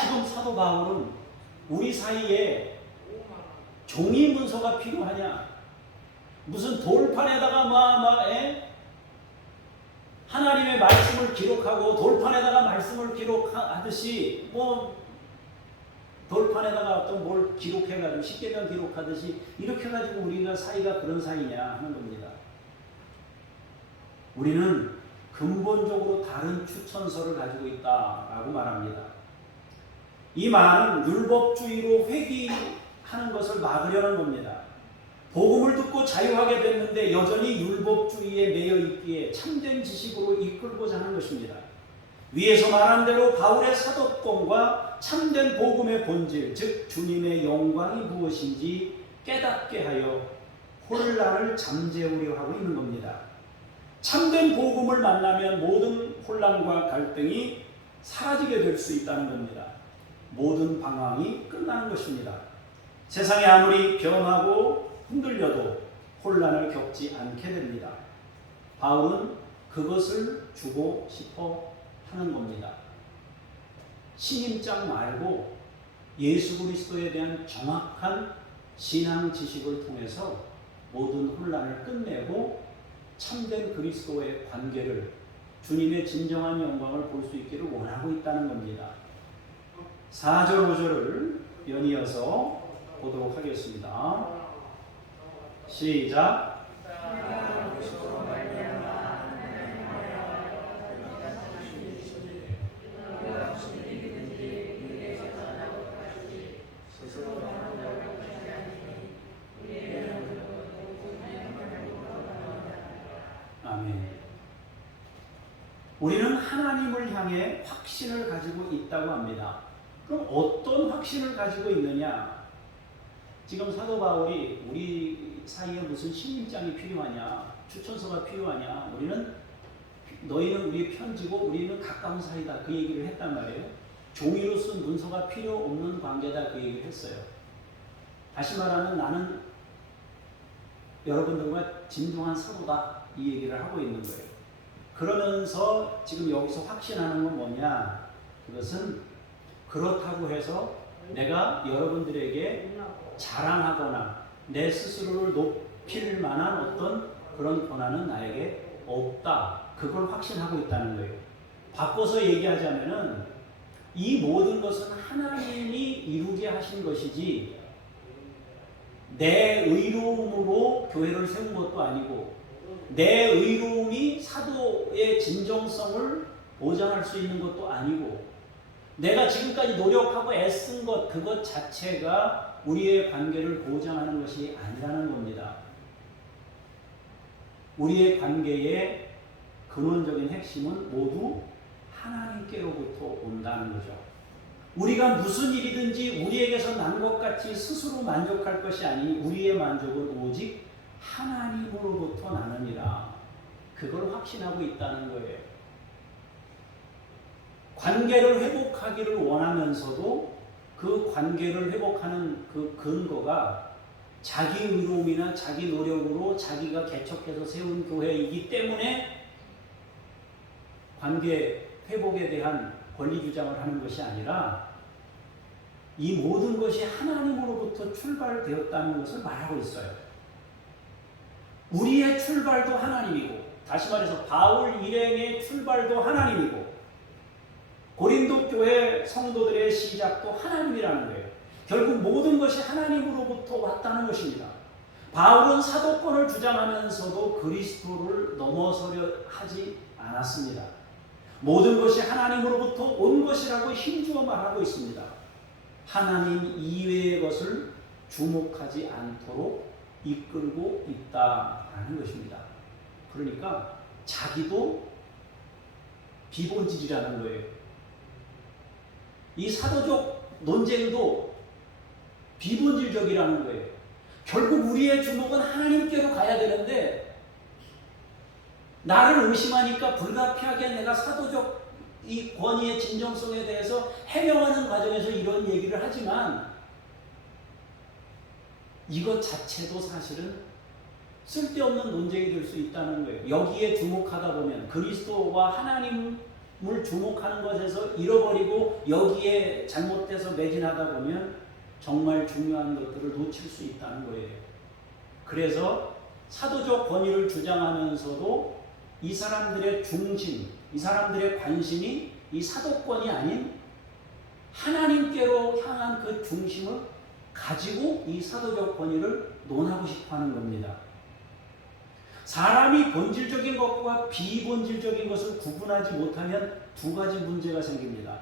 지금 사도 바울은 우리 사이에 종이 문서가 필요하냐? 무슨 돌판에다가 하나님의 말씀을 기록하고 돌판에다가 말씀을 기록하듯이 돌판에다가 어떤 뭘 기록해가지고 십계명 기록하듯이 이렇게 해가지고 우리가 사이가 그런 사이냐 하는 겁니다. 우리는 근본적으로 다른 추천서를 가지고 있다라고 말합니다. 이 말은 율법주의로 회귀하는 것을 막으려는 겁니다. 복음을 듣고 자유하게 됐는데 여전히 율법주의에 매여 있기에 참된 지식으로 이끌고자 하는 것입니다. 위에서 말한 대로 바울의 사도권과 참된 복음의 본질, 즉 주님의 영광이 무엇인지 깨닫게 하여 혼란을 잠재우려 하고 있는 겁니다. 참된 복음을 만나면 모든 혼란과 갈등이 사라지게 될 수 있다는 겁니다. 모든 방황이 끝나는 것입니다. 세상이 아무리 변하고 흔들려도 혼란을 겪지 않게 됩니다. 바울은 그것을 주고 싶어 하는 겁니다. 신임장 말고 예수 그리스도에 대한 정확한 신앙 지식을 통해서 모든 혼란을 끝내고 참된 그리스도의 관계를, 주님의 진정한 영광을 볼 수 있기를 원하고 있다는 겁니다. 4절 5절을 연이어서 보도록 하겠습니다. 시작. 아멘. 우리는 하나님을 향해 확신을 가지고 있다고 합니다. 그럼 어떤 확신을 가지고 있느냐? 지금 사도 바울이 우리 사이에 무슨 신임장이 필요하냐, 추천서가 필요하냐, 너희는 우리 편지고 우리는 가까운 사이다, 그 얘기를 했단 말이에요. 종이로 쓴 문서가 필요 없는 관계다, 그 얘기를 했어요. 다시 말하면 나는 여러분들과 진정한 사도다, 이 얘기를 하고 있는 거예요. 그러면서 지금 여기서 확신하는 건 뭐냐? 그것은 그렇다고 해서 내가 여러분들에게 자랑하거나 내 스스로를 높일 만한 어떤 그런 권한은 나에게 없다. 그걸 확신하고 있다는 거예요. 바꿔서 얘기하자면은 이 모든 것은 하나님이 이루게 하신 것이지 내 의로움으로 교회를 세운 것도 아니고 내 의로움이 사도의 진정성을 보장할 수 있는 것도 아니고 내가 지금까지 노력하고 애쓴 것, 그것 자체가 우리의 관계를 보장하는 것이 아니라는 겁니다. 우리의 관계의 근원적인 핵심은 모두 하나님께로부터 온다는 거죠. 우리가 무슨 일이든지 우리에게서 난 것 같이 스스로 만족할 것이 아니 우리의 만족은 오직 하나님으로부터 나느니라. 그걸 확신하고 있다는 거예요. 관계를 회복하기를 원하면서도 그 관계를 회복하는 그 근거가 자기 의로움이나 자기 노력으로 자기가 개척해서 세운 교회이기 때문에 관계 회복에 대한 권리 주장을 하는 것이 아니라 이 모든 것이 하나님으로부터 출발되었다는 것을 말하고 있어요. 우리의 출발도 하나님이고, 다시 말해서 바울 일행의 출발도 하나님이고, 고린도 교회 성도들의 시작도 하나님이라는 거예요. 결국 모든 것이 하나님으로부터 왔다는 것입니다. 바울은 사도권을 주장하면서도 그리스도를 넘어서려 하지 않았습니다. 모든 것이 하나님으로부터 온 것이라고 힘주어 말하고 있습니다. 하나님 이외의 것을 주목하지 않도록 이끌고 있다라는 것입니다. 그러니까 자기도 비본질이라는 거예요. 이 사도적 논쟁도 비본질적이라는 거예요. 결국 우리의 주목은 하나님께로 가야 되는데 나를 의심하니까 불가피하게 내가 사도적 이 권위의 진정성에 대해서 해명하는 과정에서 이런 얘기를 하지만 이것 자체도 사실은 쓸데없는 논쟁이 될 수 있다는 거예요. 여기에 주목하다 보면 그리스도와 하나님을 주목하는 것에서 잃어버리고 여기에 잘못돼서 매진하다 보면 정말 중요한 것들을 놓칠 수 있다는 거예요. 그래서 사도적 권위를 주장하면서도 이 사람들의 중심, 이 사람들의 관심이 이 사도권이 아닌 하나님께로 향한 그 중심을 가지고 이 사도적 권위를 논하고 싶어 하는 겁니다. 사람이 본질적인 것과 비본질적인 것을 구분하지 못하면 두 가지 문제가 생깁니다.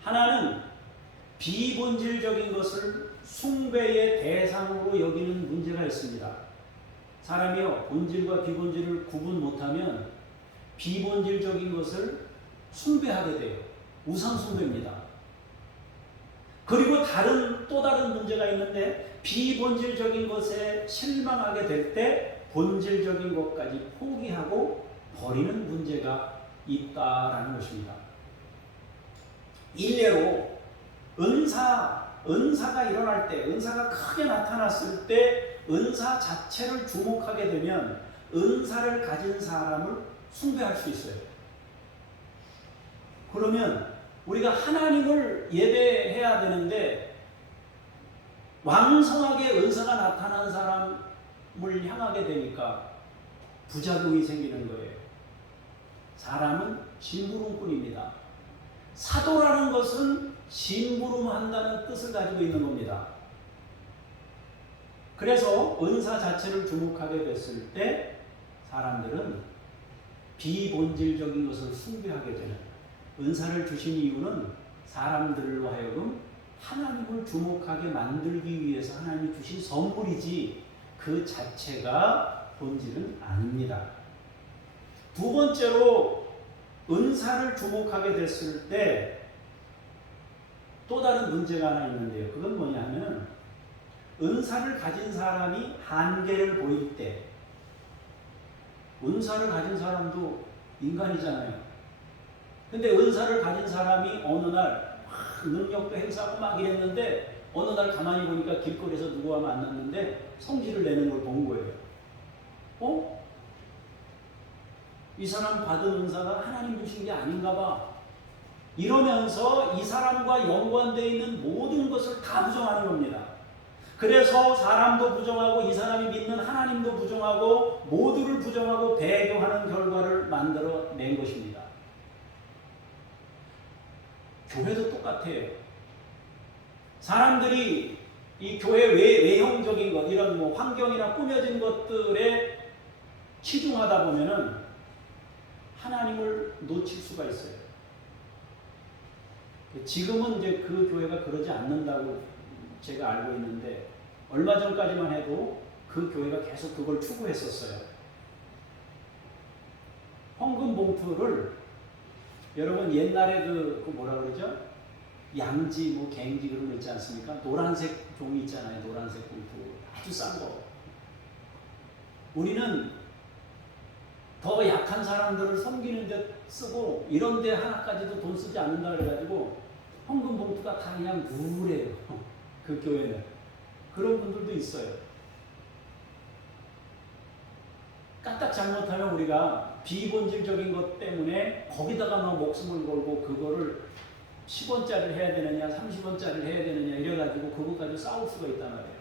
하나는 비본질적인 것을 숭배의 대상으로 여기는 문제가 있습니다. 사람이요, 본질과 비본질을 구분 못하면 비본질적인 것을 숭배하게 돼요. 우상숭배입니다. 그리고 또 다른 문제가 있는데 비본질적인 것에 실망하게 될 때 본질적인 것까지 포기하고 버리는 문제가 있다라는 것입니다. 일례로 은사가 일어날 때, 은사가 크게 나타났을 때 은사 자체를 주목하게 되면 은사를 가진 사람을 숭배할 수 있어요. 그러면 우리가 하나님을 예배해야 되는데 왕성하게 은사가 나타난 사람을 향하게 되니까 부작용이 생기는 거예요. 사람은 심부름꾼입니다. 사도라는 것은 심부름한다는 뜻을 가지고 있는 겁니다. 그래서 은사 자체를 주목하게 됐을 때 사람들은 비본질적인 것을 숭배하게 되는, 은사를 주신 이유는 사람들로 하여금 하나님을 주목하게 만들기 위해서 하나님이 주신 선물이지 그 자체가 본질은 아닙니다. 두 번째로 은사를 주목하게 됐을 때 또 다른 문제가 하나 있는데요. 그건 뭐냐 하면 은사를 가진 사람이 한계를 보일 때, 은사를 가진 사람도 인간이잖아요. 근데 은사를 가진 사람이 어느 날 능력도 행사하고 막 이랬는데 어느 날 가만히 보니까 길거리에서 누구와 만났는데 성질을 내는 걸 본 거예요. 이 사람 받은 은사가 하나님 주신 게 아닌가 봐. 이러면서 이 사람과 연관되어 있는 모든 것을 다 부정하는 겁니다. 그래서 사람도 부정하고 이 사람이 믿는 하나님도 부정하고 모두를 부정하고 배교하는 결과를 만들어낸 것입니다. 교회도 똑같아요. 사람들이 이 교회 외형적인 것, 이런 뭐 환경이나 꾸며진 것들에 치중하다 보면은 하나님을 놓칠 수가 있어요. 지금은 이제 그 교회가 그러지 않는다고 제가 알고 있는데 얼마 전까지만 해도 그 교회가 계속 그걸 추구했었어요. 헌금 봉투를 여러분 옛날에 그 뭐라 그러죠? 양지 뭐 갱지 그런 거 있지 않습니까? 노란색 종이 있잖아요. 노란색 봉투 아주 싼 거. 우리는 더 약한 사람들을 섬기는 데 쓰고 이런 데 하나까지도 돈 쓰지 않는다 그래가지고 헌금 봉투가 다 그냥 누래요. 그 교회는. 그런 분들도 있어요. 까딱 잘못하면 우리가 비본질적인 것 때문에 거기다가 막 목숨을 걸고 그거를 10원짜리를 해야 되느냐 30원짜리를 해야 되느냐 이래가지고 그거 가지고 싸울 수가 있단 말이에요.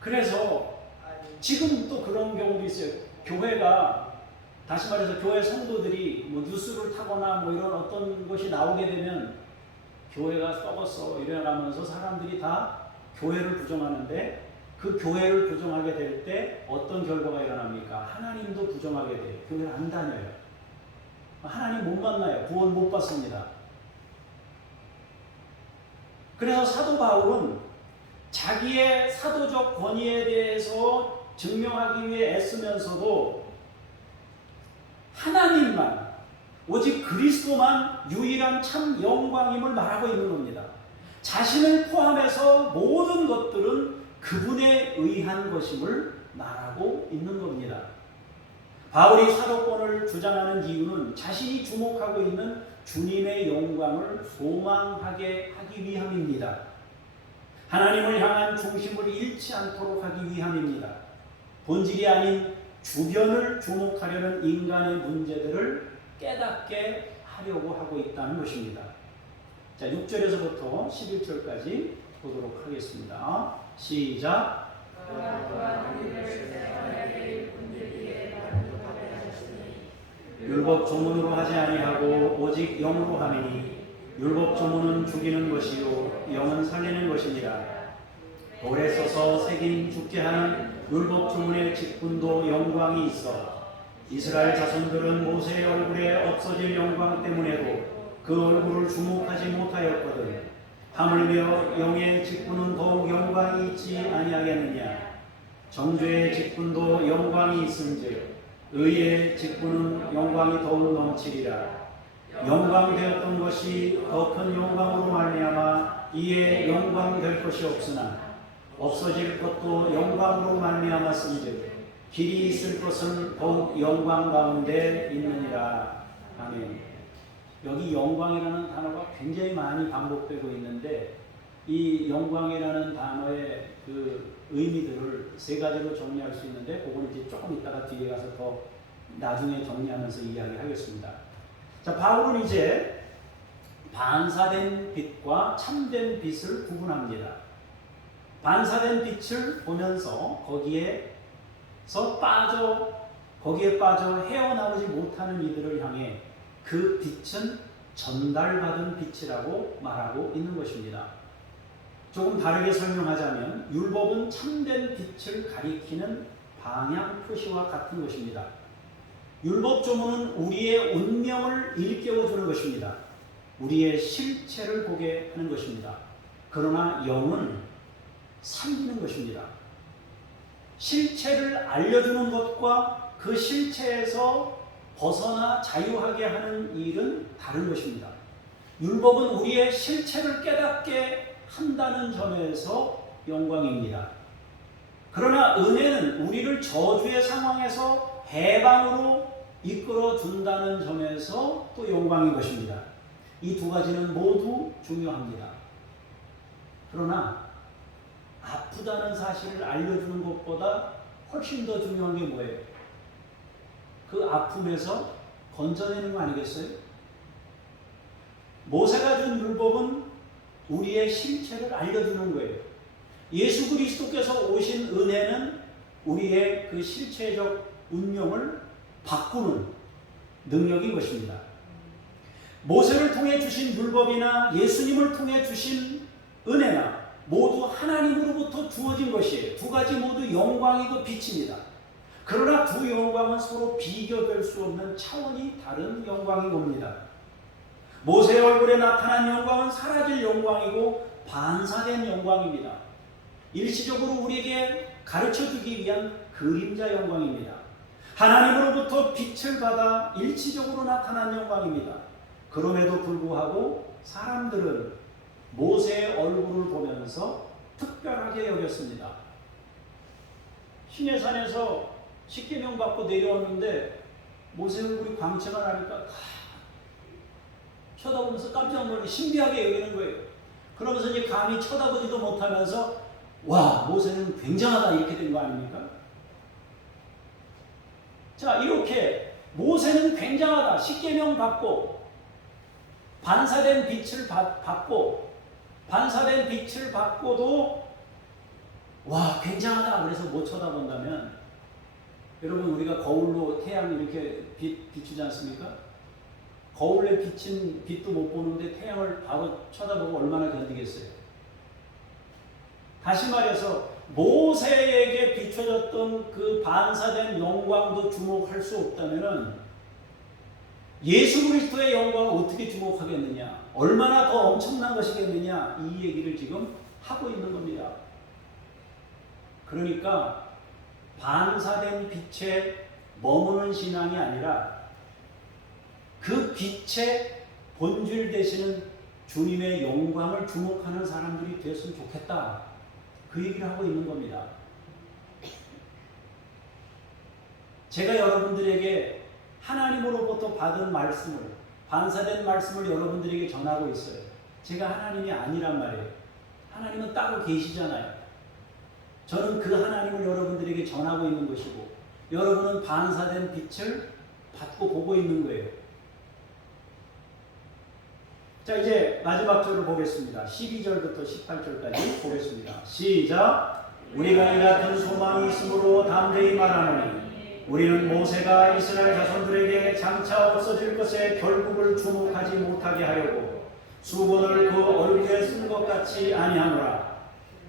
그래서 지금 또 그런 경우도 있어요. 교회가 다시 말해서 교회 성도들이 뭐 뉴스를 타거나 뭐 이런 어떤 것이 나오게 되면 교회가 썩었어 이래가면서 사람들이 다 교회를 부정하는데 그 교회를 부정하게 될 때 어떤 결과가 일어납니까? 하나님도 부정하게 돼요. 교회를 안 다녀요. 하나님 못 만나요. 구원 못 받습니다. 그래서 사도 바울은 자기의 사도적 권위에 대해서 증명하기 위해 애쓰면서도 하나님만, 오직 그리스도만 유일한 참 영광임을 말하고 있는 겁니다. 자신을 포함해서 모든 것들은 그분에 의한 것임을 말하고 있는 겁니다. 바울이 사도권을 주장하는 이유는 자신이 주목하고 있는 주님의 영광을 소망하게 하기 위함입니다. 하나님을 향한 중심을 잃지 않도록 하기 위함입니다. 본질이 아닌 주변을 주목하려는 인간의 문제들을 깨닫게 하려고 하고 있다는 것입니다. 자, 6절에서부터 11절까지 보도록 하겠습니다. 시작. 율법 조문으로 하지 아니하고 오직 영으로 함이니 율법 조문은 죽이는 것이요 영은 살리는 것이니라. 돌에 써서 새긴 죽게 하는 율법 조문의 직분도 영광이 있어 이스라엘 자손들은 모세의 얼굴에 없어질 영광 때문에도 그 얼굴을 주목하지 못하였거든. 하물며 영의 직분은 더욱 영광이 있지 아니하겠느냐. 정죄의 직분도 영광이 있은즉 의의 직분은 영광이 더욱 넘치리라. 영광되었던 것이 더 큰 영광으로 말미암아 이에 영광될 것이 없으나 없어질 것도 영광으로 말미암았은즉 길이 있을 것은 더욱 영광 가운데 있느니라. 아멘. 여기 영광이라는 단어가 굉장히 많이 반복되고 있는데 이 영광이라는 단어의 그 의미들을 세 가지로 정리할 수 있는데 그거는 이제 조금 이따가 뒤에 가서 더 나중에 정리하면서 이야기하겠습니다. 자, 바울은 이제 반사된 빛과 참된 빛을 구분합니다. 반사된 빛을 보면서 거기에 빠져 헤어나오지 못하는 이들을 향해 그 빛은 전달받은 빛이라고 말하고 있는 것입니다. 조금 다르게 설명하자면 율법은 참된 빛을 가리키는 방향 표시와 같은 것입니다. 율법 조문은 우리의 운명을 일깨워주는 것입니다. 우리의 실체를 보게 하는 것입니다. 그러나 영은 살리는 것입니다. 실체를 알려주는 것과 그 실체에서 벗어나 자유하게 하는 일은 다른 것입니다. 율법은 우리의 실체를 깨닫게 한다는 점에서 영광입니다. 그러나 은혜는 우리를 저주의 상황에서 해방으로 이끌어 준다는 점에서 또 영광인 것입니다. 이 두 가지는 모두 중요합니다. 그러나 아프다는 사실을 알려주는 것보다 훨씬 더 중요한 게 뭐예요? 그 아픔에서 건져내는 거 아니겠어요? 모세가 준 율법은 우리의 실체를 알려주는 거예요. 예수 그리스도께서 오신 은혜는 우리의 그 실체적 운명을 바꾸는 능력인 것입니다. 모세를 통해 주신 율법이나 예수님을 통해 주신 은혜나 모두 하나님으로부터 주어진 것이에요. 두 가지 모두 영광이고 빛입니다. 그러나 두 영광은 서로 비교될 수 없는 차원이 다른 영광인 겁니다. 모세의 얼굴에 나타난 영광은 사라질 영광이고 반사된 영광입니다. 일시적으로 우리에게 가르쳐주기 위한 그림자 영광입니다. 하나님으로부터 빛을 받아 일시적으로 나타난 영광입니다. 그럼에도 불구하고 사람들은 모세의 얼굴을 보면서 특별하게 여겼습니다. 시내산에서 십계명 받고 내려왔는데 모세 얼굴이 광채가 나니까 쳐다보면서 깜짝 놀라서 신비하게 여기는 거예요. 그러면서 이제 감히 쳐다보지도 못하면서 와, 모세는 굉장하다 이렇게 된 거 아닙니까? 자, 이렇게 모세는 굉장하다. 십계명 받고 반사된 빛을 받고도 와, 굉장하다. 그래서 못 쳐다본다면 여러분 우리가 거울로 태양 이렇게 비추지 않습니까? 거울에 비친 빛도 못 보는데 태양을 바로 쳐다보고 얼마나 견디겠어요? 다시 말해서 모세에게 비춰졌던 그 반사된 영광도 주목할 수 없다면 예수 그리스도의 영광을 어떻게 주목하겠느냐? 얼마나 더 엄청난 것이겠느냐? 이 얘기를 지금 하고 있는 겁니다. 그러니까 반사된 빛에 머무는 신앙이 아니라 그 빛의 본질 되시는 주님의 영광을 주목하는 사람들이 되었으면 좋겠다. 그 얘기를 하고 있는 겁니다. 제가 여러분들에게 하나님으로부터 받은 말씀을, 반사된 말씀을 여러분들에게 전하고 있어요. 제가 하나님이 아니란 말이에요. 하나님은 따로 계시잖아요. 저는 그 하나님을 여러분들에게 전하고 있는 것이고 여러분은 반사된 빛을 받고 보고 있는 거예요. 자, 이제 마지막 절을 보겠습니다. 12절부터 18절까지 보겠습니다. 시작. 우리가 이 같은 소망이 있으므로 담대히 말하노니 우리는 모세가 이스라엘 자손들에게 장차 없어질 것에 결국을 주목하지 못하게 하려고 수건을 그 얼굴에 쓴 것 같이 아니하노라.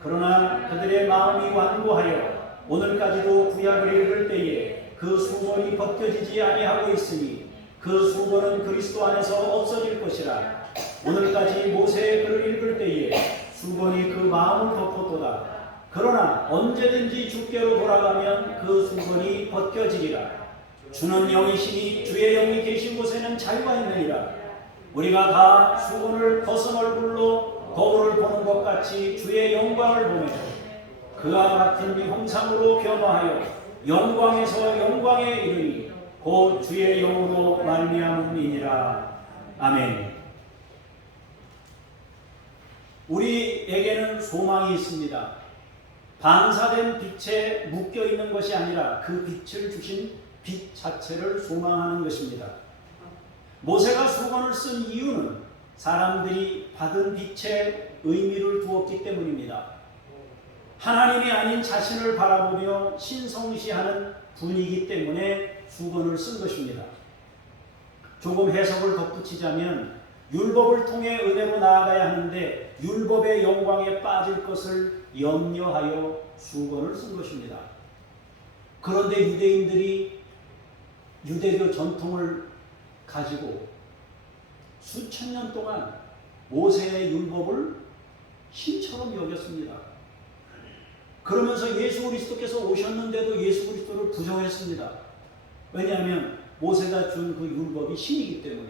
그러나 그들의 마음이 완고하여 오늘까지도 구약을 읽을 때에 그 수건이 벗겨지지 아니하고 있으니 그 수건은 그리스도 안에서 없어질 것이라. 오늘까지 모세의 글을 읽을 때에 수건이 그 마음을 덮었도다. 그러나 언제든지 주께로 돌아가면 그 수건이 벗겨지리라. 주는 영이시니 주의 영이 계신 곳에는 자유가 있느니라. 우리가 다 수건을 벗은 얼굴로 거울을 보는 것 같이 주의 영광을 보며 그와 같은 형상으로 변화하여 영광에서 영광에 이르니 곧 주의 영으로 말미암음이니라. 아멘. 우리에게는 소망이 있습니다. 반사된 빛에 묶여 있는 것이 아니라 그 빛을 주신 빛 자체를 소망하는 것입니다. 모세가 수건을 쓴 이유는 사람들이 받은 빛에 의미를 두었기 때문입니다. 하나님이 아닌 자신을 바라보며 신성시하는 분이기 때문에 수건을 쓴 것입니다. 조금 해석을 덧붙이자면 율법을 통해 은혜로 나아가야 하는데 율법의 영광에 빠질 것을 염려하여 수건을 쓴 것입니다. 그런데 유대인들이 유대교 전통을 가지고 수천 년 동안 모세의 율법을 신처럼 여겼습니다. 그러면서 예수 그리스도께서 오셨는데도 예수 그리스도를 부정했습니다. 왜냐하면 모세가 준 그 율법이 신이기 때문에.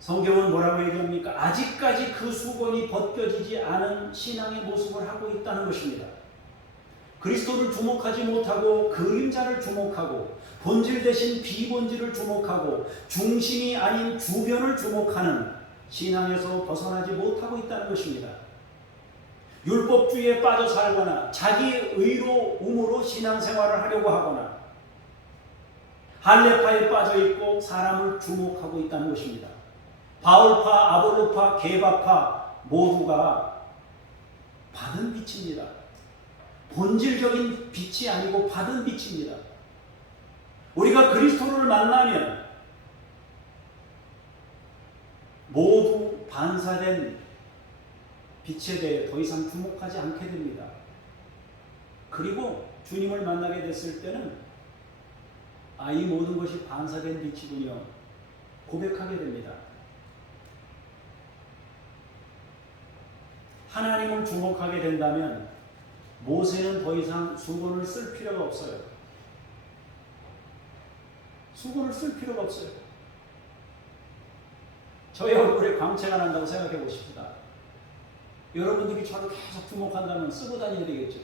성경은 뭐라고 얘기합니까? 아직까지 그 수건이 벗겨지지 않은 신앙의 모습을 하고 있다는 것입니다. 그리스도를 주목하지 못하고 그림자를 주목하고 본질 대신 비본질을 주목하고 중심이 아닌 주변을 주목하는 신앙에서 벗어나지 못하고 있다는 것입니다. 율법주의에 빠져 살거나 자기 의로움으로 신앙생활을 하려고 하거나 할례파에 빠져 있고 사람을 주목하고 있다는 것입니다. 바울파, 아볼로파, 게바파 모두가 받은 빛입니다. 본질적인 빛이 아니고 받은 빛입니다. 우리가 그리스도를 만나면 모두 반사된 빛에 대해 더 이상 주목하지 않게 됩니다. 그리고 주님을 만나게 됐을 때는 이 모든 것이 반사된 빛이군요. 고백하게 됩니다. 하나님을 주목하게 된다면 모세는 더 이상 수건을 쓸 필요가 없어요. 수건을 쓸 필요가 없어요. 저의 얼굴에 광채가 난다고 생각해 보십시다. 여러분들이 저를 계속 주목한다면 쓰고 다니게 되겠죠.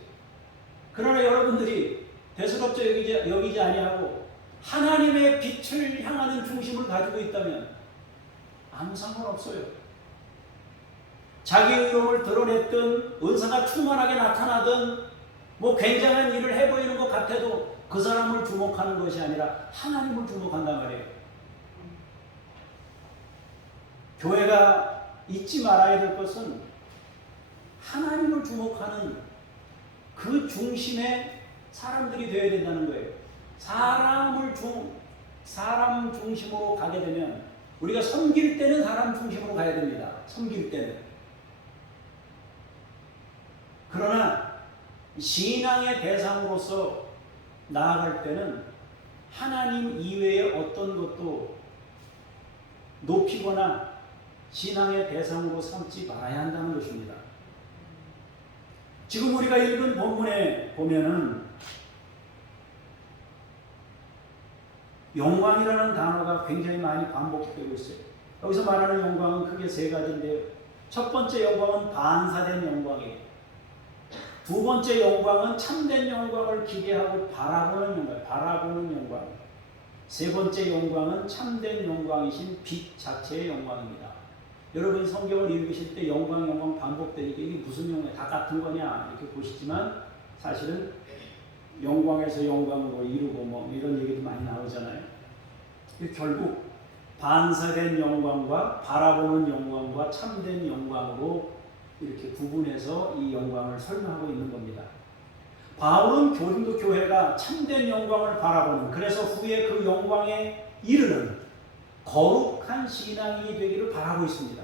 그러나 여러분들이 대수롭게 여기지 아니하고 하나님의 빛을 향하는 중심을 가지고 있다면 아무 상관없어요. 자기 의로움을 드러냈든 은사가 충만하게 나타나든 굉장한 일을 해보이는 것 같아도 그 사람을 주목하는 것이 아니라 하나님을 주목한단 말이에요. 교회가 잊지 말아야 될 것은 하나님을 주목하는 그 중심의 사람들이 되어야 된다는 거예요. 사람 중심으로 가게 되면 우리가 섬길 때는 사람 중심으로 가야 됩니다. 섬길 때는. 그러나 신앙의 대상으로서 나아갈 때는 하나님 이외의 어떤 것도 높이거나 신앙의 대상으로 삼지 말아야 한다는 것입니다. 지금 우리가 읽은 본문에 보면은 영광이라는 단어가 굉장히 많이 반복되고 있어요. 여기서 말하는 영광은 크게 세 가지인데요. 첫 번째 영광은 반사된 영광이에요. 두 번째 영광은 참된 영광을 기대하고 바라보는 영광. 세 번째 영광은 참된 영광이신 빛 자체의 영광입니다. 여러분 성경을 읽으실 때 영광 반복되니까 이게 무슨 영광이야? 다 같은 거냐? 이렇게 보시지만 사실은 영광에서 영광으로 이루고 이런 얘기도 많이 나오잖아요. 결국 반사된 영광과 바라보는 영광과 참된 영광으로 이렇게 구분해서 이 영광을 설명하고 있는 겁니다. 바울은 고린도 교회가 참된 영광을 바라보는, 그래서 후에 그 영광에 이르는 거룩한 신앙이 되기를 바라고 있습니다.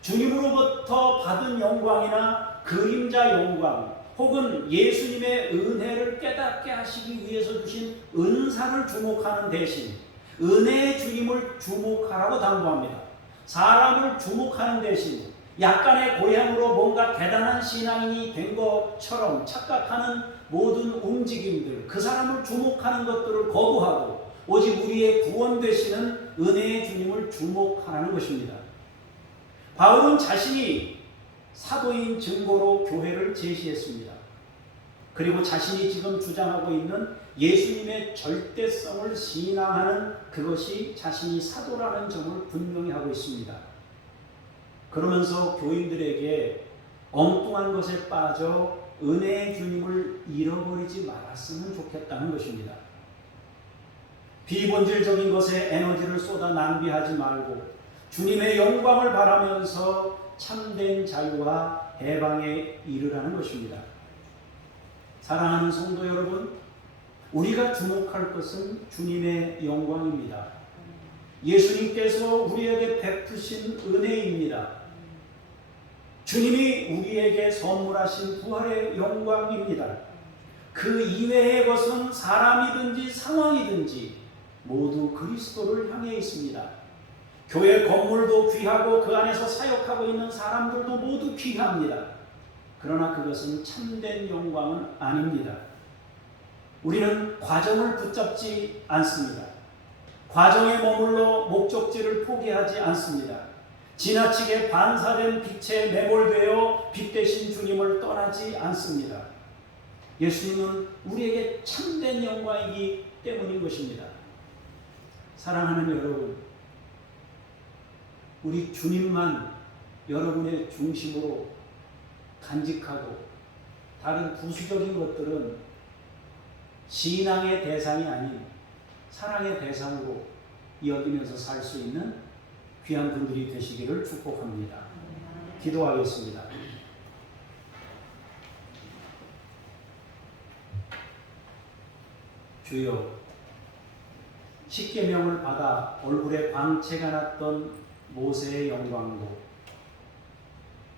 주님으로부터 받은 영광이나 그림자 영광 혹은 예수님의 은혜를 깨닫게 하시기 위해서 주신 은사를 주목하는 대신 은혜의 주님을 주목하라고 당부합니다. 사람을 주목하는 대신 약간의 고향으로 뭔가 대단한 신앙인이 된 것처럼 착각하는 모든 움직임들, 그 사람을 주목하는 것들을 거부하고 오직 우리의 구원 되시는 은혜의 주님을 주목하라는 것입니다. 바울은 자신이 사도인 증거로 교회를 제시했습니다. 그리고 자신이 지금 주장하고 있는 예수님의 절대성을 신앙하는 그것이 자신이 사도라는 점을 분명히 하고 있습니다. 그러면서 교인들에게 엉뚱한 것에 빠져 은혜의 주님을 잃어버리지 말았으면 좋겠다는 것입니다. 비본질적인 것에 에너지를 쏟아 낭비하지 말고 주님의 영광을 바라면서 참된 자유와 해방에 이르라는 것입니다. 사랑하는 성도 여러분, 우리가 주목할 것은 주님의 영광입니다. 예수님께서 우리에게 베푸신 은혜입니다. 주님이 우리에게 선물하신 부활의 영광입니다. 그 이외의 것은 사람이든지 상황이든지 모두 그리스도를 향해 있습니다. 교회 건물도 귀하고 그 안에서 사역하고 있는 사람들도 모두 귀합니다. 그러나 그것은 참된 영광은 아닙니다. 우리는 과정을 붙잡지 않습니다. 과정에 머물러 목적지를 포기하지 않습니다. 지나치게 반사된 빛에 매몰되어 빛 대신 주님을 떠나지 않습니다. 예수님은 우리에게 참된 영광이기 때문인 것입니다. 사랑하는 여러분, 우리 주님만 여러분의 중심으로 간직하고 다른 부수적인 것들은 신앙의 대상이 아닌 사랑의 대상으로 여기면서 살 수 있는 귀한 분들이 되시기를 축복합니다. 기도하겠습니다. 주여, 십계명을 받아 얼굴에 광채가 났던 모세의 영광도,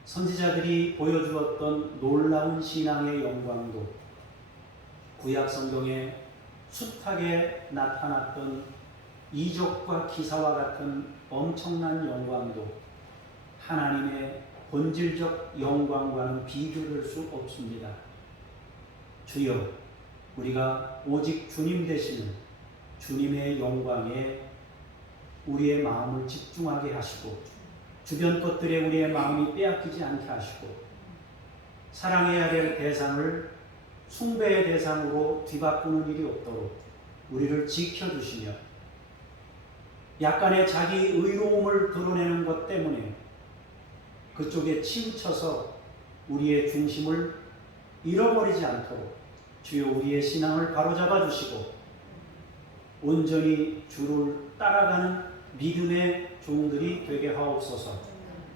선지자들이 보여주었던 놀라운 신앙의 영광도, 구약 성경에 숱하게 나타났던 이적과 기사와 같은 엄청난 영광도 하나님의 본질적 영광과는 비교될 수 없습니다. 주여, 우리가 오직 주님 되시는 주님의 영광에 우리의 마음을 집중하게 하시고 주변 것들에 우리의 마음이 빼앗기지 않게 하시고 사랑해야 될 대상을 숭배의 대상으로 뒤바꾸는 일이 없도록 우리를 지켜주시며 약간의 자기 의로움을 드러내는 것 때문에 그쪽에 치우쳐서 우리의 중심을 잃어버리지 않도록 주여 우리의 신앙을 바로잡아 주시고 온전히 주를 따라가는 믿음의 종들이 되게 하옵소서.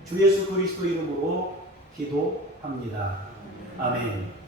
주 예수 그리스도 이름으로 기도합니다. 아멘.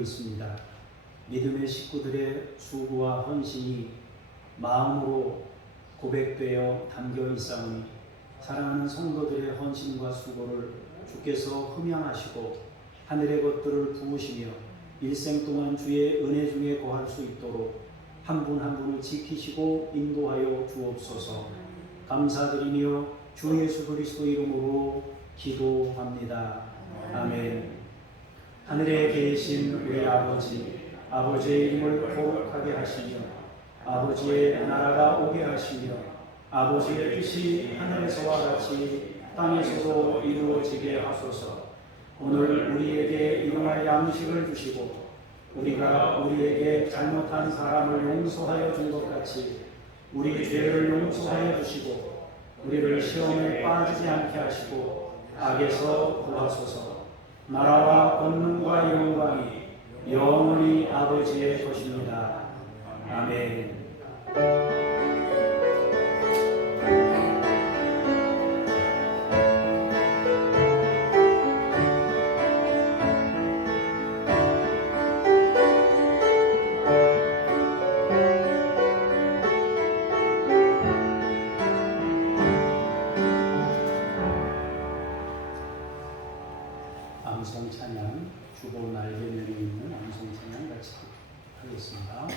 있습니다. 믿음의 식구들의 수고와 헌신이 마음으로 고백되어 담겨 있사오니 사랑하는 성도들의 헌신과 수고를 주께서 흠양하시고 하늘의 것들을 부으시며 일생 동안 주의 은혜 중에 거할 수 있도록 한 분 한 분을 지키시고 인도하여 주옵소서. 감사드리며 주 예수 그리스도 이름으로 기도합니다. 아멘. 하늘에 계신 우리 아버지의 이름을 거룩하게 하시며 아버지의 나라가 오게 하시며 아버지의 뜻이 하늘에서와 같이 땅에서도 이루어지게 하소서. 오늘 우리에게 일용할 양식을 주시고 우리가 우리에게 잘못한 사람을 용서하여 준 것 같이 우리 죄를 용서하여 주시고 우리를 시험에 빠지지 않게 하시고 악에서 구하소서. 나라와 권능과 영광이 영원히 아버지의 것입니다. 아멘. 암송 찬양 주보 날개면에 있는 암송 찬양 같이 하겠습니다.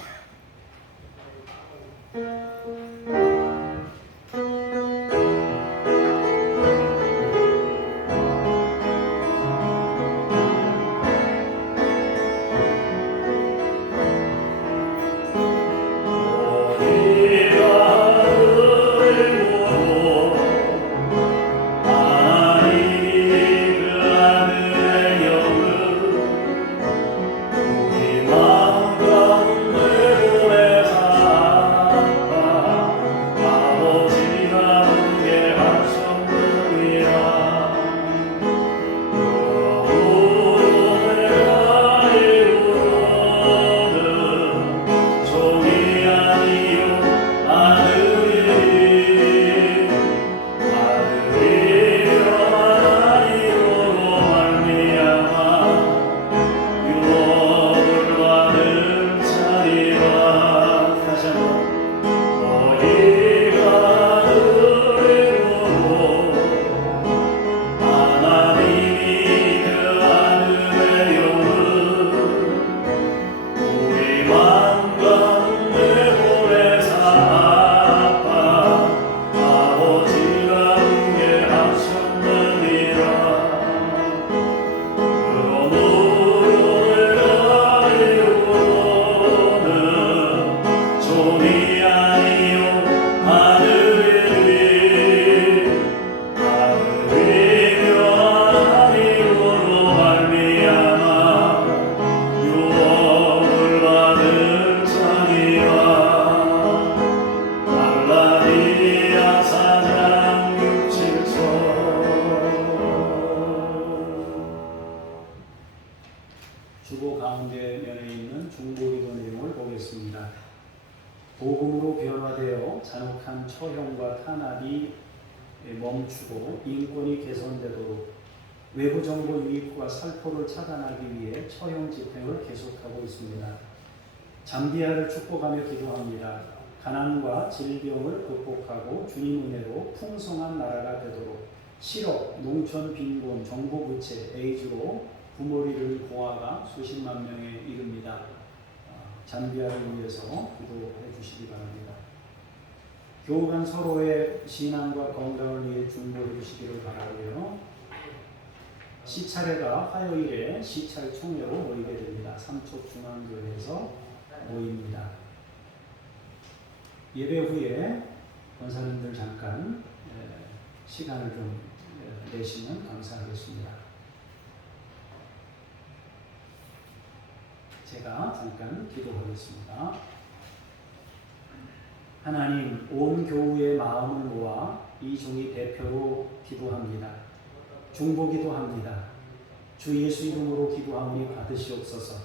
주보 가운데 면에 있는 중보기도 내용을 보겠습니다. 복음으로 변화되어 잔혹한 처형과 탄압이 멈추고 인권이 개선되도록 외부 정보 유입과 살포를 차단하기 위해 처형 집행을 계속하고 있습니다. 잠비아를 축복하며 기도합니다. 가난과 질병을 극복하고 주님 은혜로 풍성한 나라가 되도록 실업, 농촌 빈곤, 정보 부채, 에이즈로 부모를 잃은 고아가 수십만 명에 이릅니다. 잠비아를 위해서 기도해 주시기 바랍니다. 교우 간 서로의 신앙과 건강을 위해 중보해 주시기를 바라고요. 시차례가 화요일에 시찰 총회로 모이게 됩니다. 삼척중앙교회에서 모입니다. 예배 후에 권사님들 잠깐 시간을 좀 내시면 감사하겠습니다. 제가 잠깐 기도하겠습니다. 하나님, 온 교우의 마음을 모아 이 종이 대표로 기도합니다. 중보기도합니다. 주 예수 이름으로 기도하오니 받으시옵소서.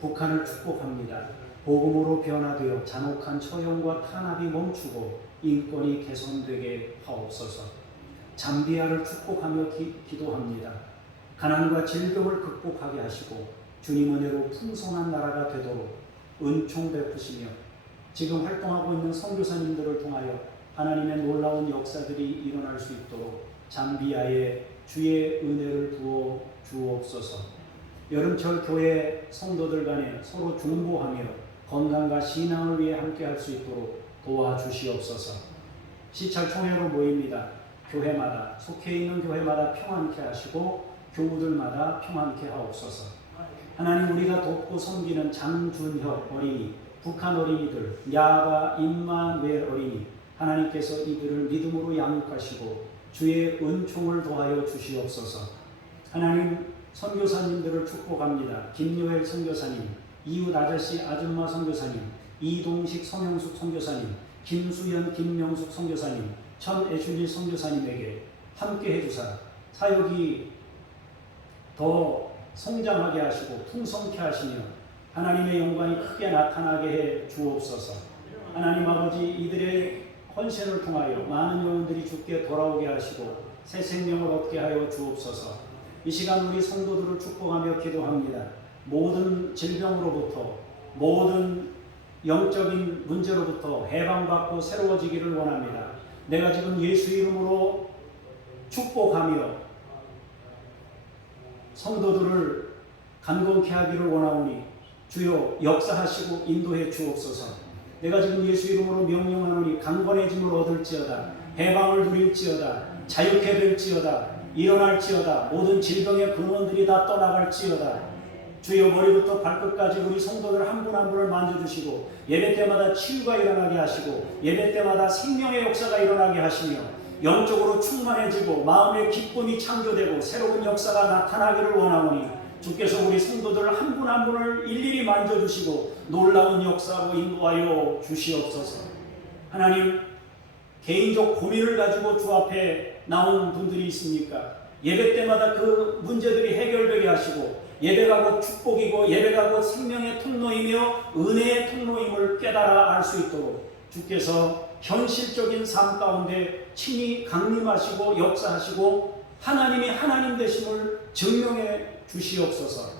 북한을 축복합니다. 복음으로 변화되어 잔혹한 처형과 탄압이 멈추고 인권이 개선되게 하옵소서. 잠비아를 축복하며 기도합니다. 가난과 질병을 극복하게 하시고 주님 은혜로 풍성한 나라가 되도록 은총 베푸시며 지금 활동하고 있는 선교사님들을 통하여 하나님의 놀라운 역사들이 일어날 수 있도록 잠비아에 주의 은혜를 부어 주옵소서. 여름철 교회 성도들 간에 서로 중보하며 건강과 신앙을 위해 함께할 수 있도록 도와주시옵소서. 시찰 총회로 모입니다. 교회마다 속해 있는 교회마다 평안케 하시고 교우들마다 평안케 하옵소서. 하나님, 우리가 돕고 섬기는 장준혁 어린이, 북한 어린이들, 야바 임마누엘 어린이, 하나님께서 이들을 믿음으로 양육하시고 주의 은총을 더하여 주시옵소서. 하나님, 선교사님들을 축복합니다. 김요엘 선교사님, 이웃 아저씨 아줌마 선교사님, 이동식 성형숙 선교사님, 김수연 김명숙 선교사님, 천애슐리 선교사님에게 함께 해주사 사역이 더 성장하게 하시고 풍성케 하시며 하나님의 영광이 크게 나타나게 해 주옵소서. 하나님 아버지, 이들의 헌신을 통하여 많은 영혼들이 주께 돌아오게 하시고 새 생명을 얻게 하여 주옵소서. 이 시간 우리 성도들을 축복하며 기도합니다. 모든 질병으로부터, 모든 영적인 문제로부터 해방받고 새로워지기를 원합니다. 내가 지금 예수 이름으로 축복하며 성도들을 간곡케 하기를 원하오니 주여 역사하시고 인도해 주옵소서. 내가 지금 예수 이름으로 명령하노니 강건해짐을 얻을지어다, 해방을 누릴지어다, 자유케 될지어다, 일어날지어다, 모든 질병의 근원들이 다 떠나갈지어다. 주여 머리부터 발끝까지 우리 성도들 한 분 한 분을 만져주시고 예배 때마다 치유가 일어나게 하시고 예배 때마다 생명의 역사가 일어나게 하시며 영적으로 충만해지고 마음의 기쁨이 창조되고 새로운 역사가 나타나기를 원하오니 주께서 우리 성도들 한 분 한 분을 일일이 만져주시고 놀라운 역사로 인도하여 주시옵소서. 하나님, 개인적 고민을 가지고 주 앞에 나온 분들이 있습니까? 예배 때마다 그 문제들이 해결되게 하시고 예배가 곧 축복이고 예배가 곧 생명의 통로이며 은혜의 통로임을 깨달아 알 수 있도록 주께서 현실적인 삶 가운데 친히 강림하시고 역사하시고 하나님이 하나님 되심을 증명해 주시옵소서.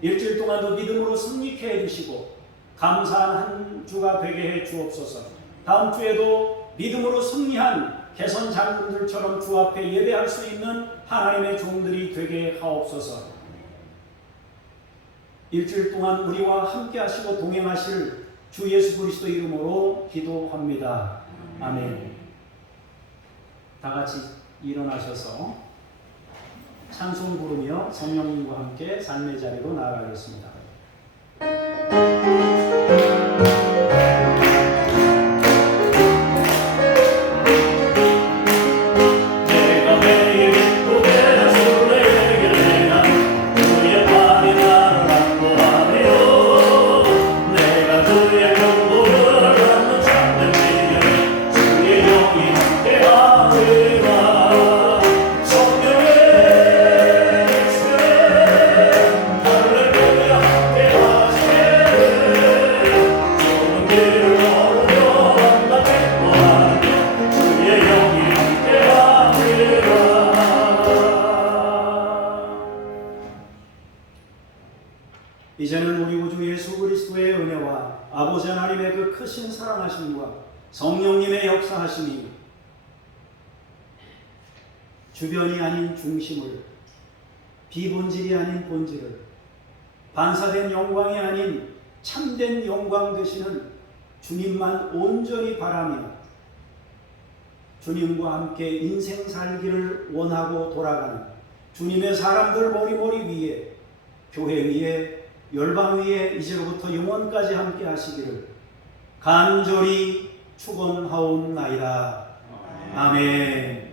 일주일 동안도 믿음으로 승리케 해주시고 감사한 한 주가 되게 해 주옵소서. 다음 주에도 믿음으로 승리한 개선 장군들처럼 주 앞에 예배할 수 있는 하나님의 종들이 되게 하옵소서. 일주일 동안 우리와 함께 하시고 동행하실 주 예수 그리스도 이름으로 기도합니다. 아멘. 다 같이 일어나셔서 찬송 부르며 성령님과 함께 삶의 자리로 나아가겠습니다. 이제는 우리 구주 예수 그리스도의 은혜와 아버지 하나님의 그 크신 사랑하심과 성령님의 역사하심이 주변이 아닌 중심을, 비본질이 아닌 본질을, 반사된 영광이 아닌 참된 영광 되시는 주님만 온전히 바라며 주님과 함께 인생 살기를 원하고 돌아가는 주님의 사람들 머리머리 위에, 교회 위에, 열방 위에 이제로부터 영원까지 함께 하시기를 간절히 축원하옵나이다. 아멘.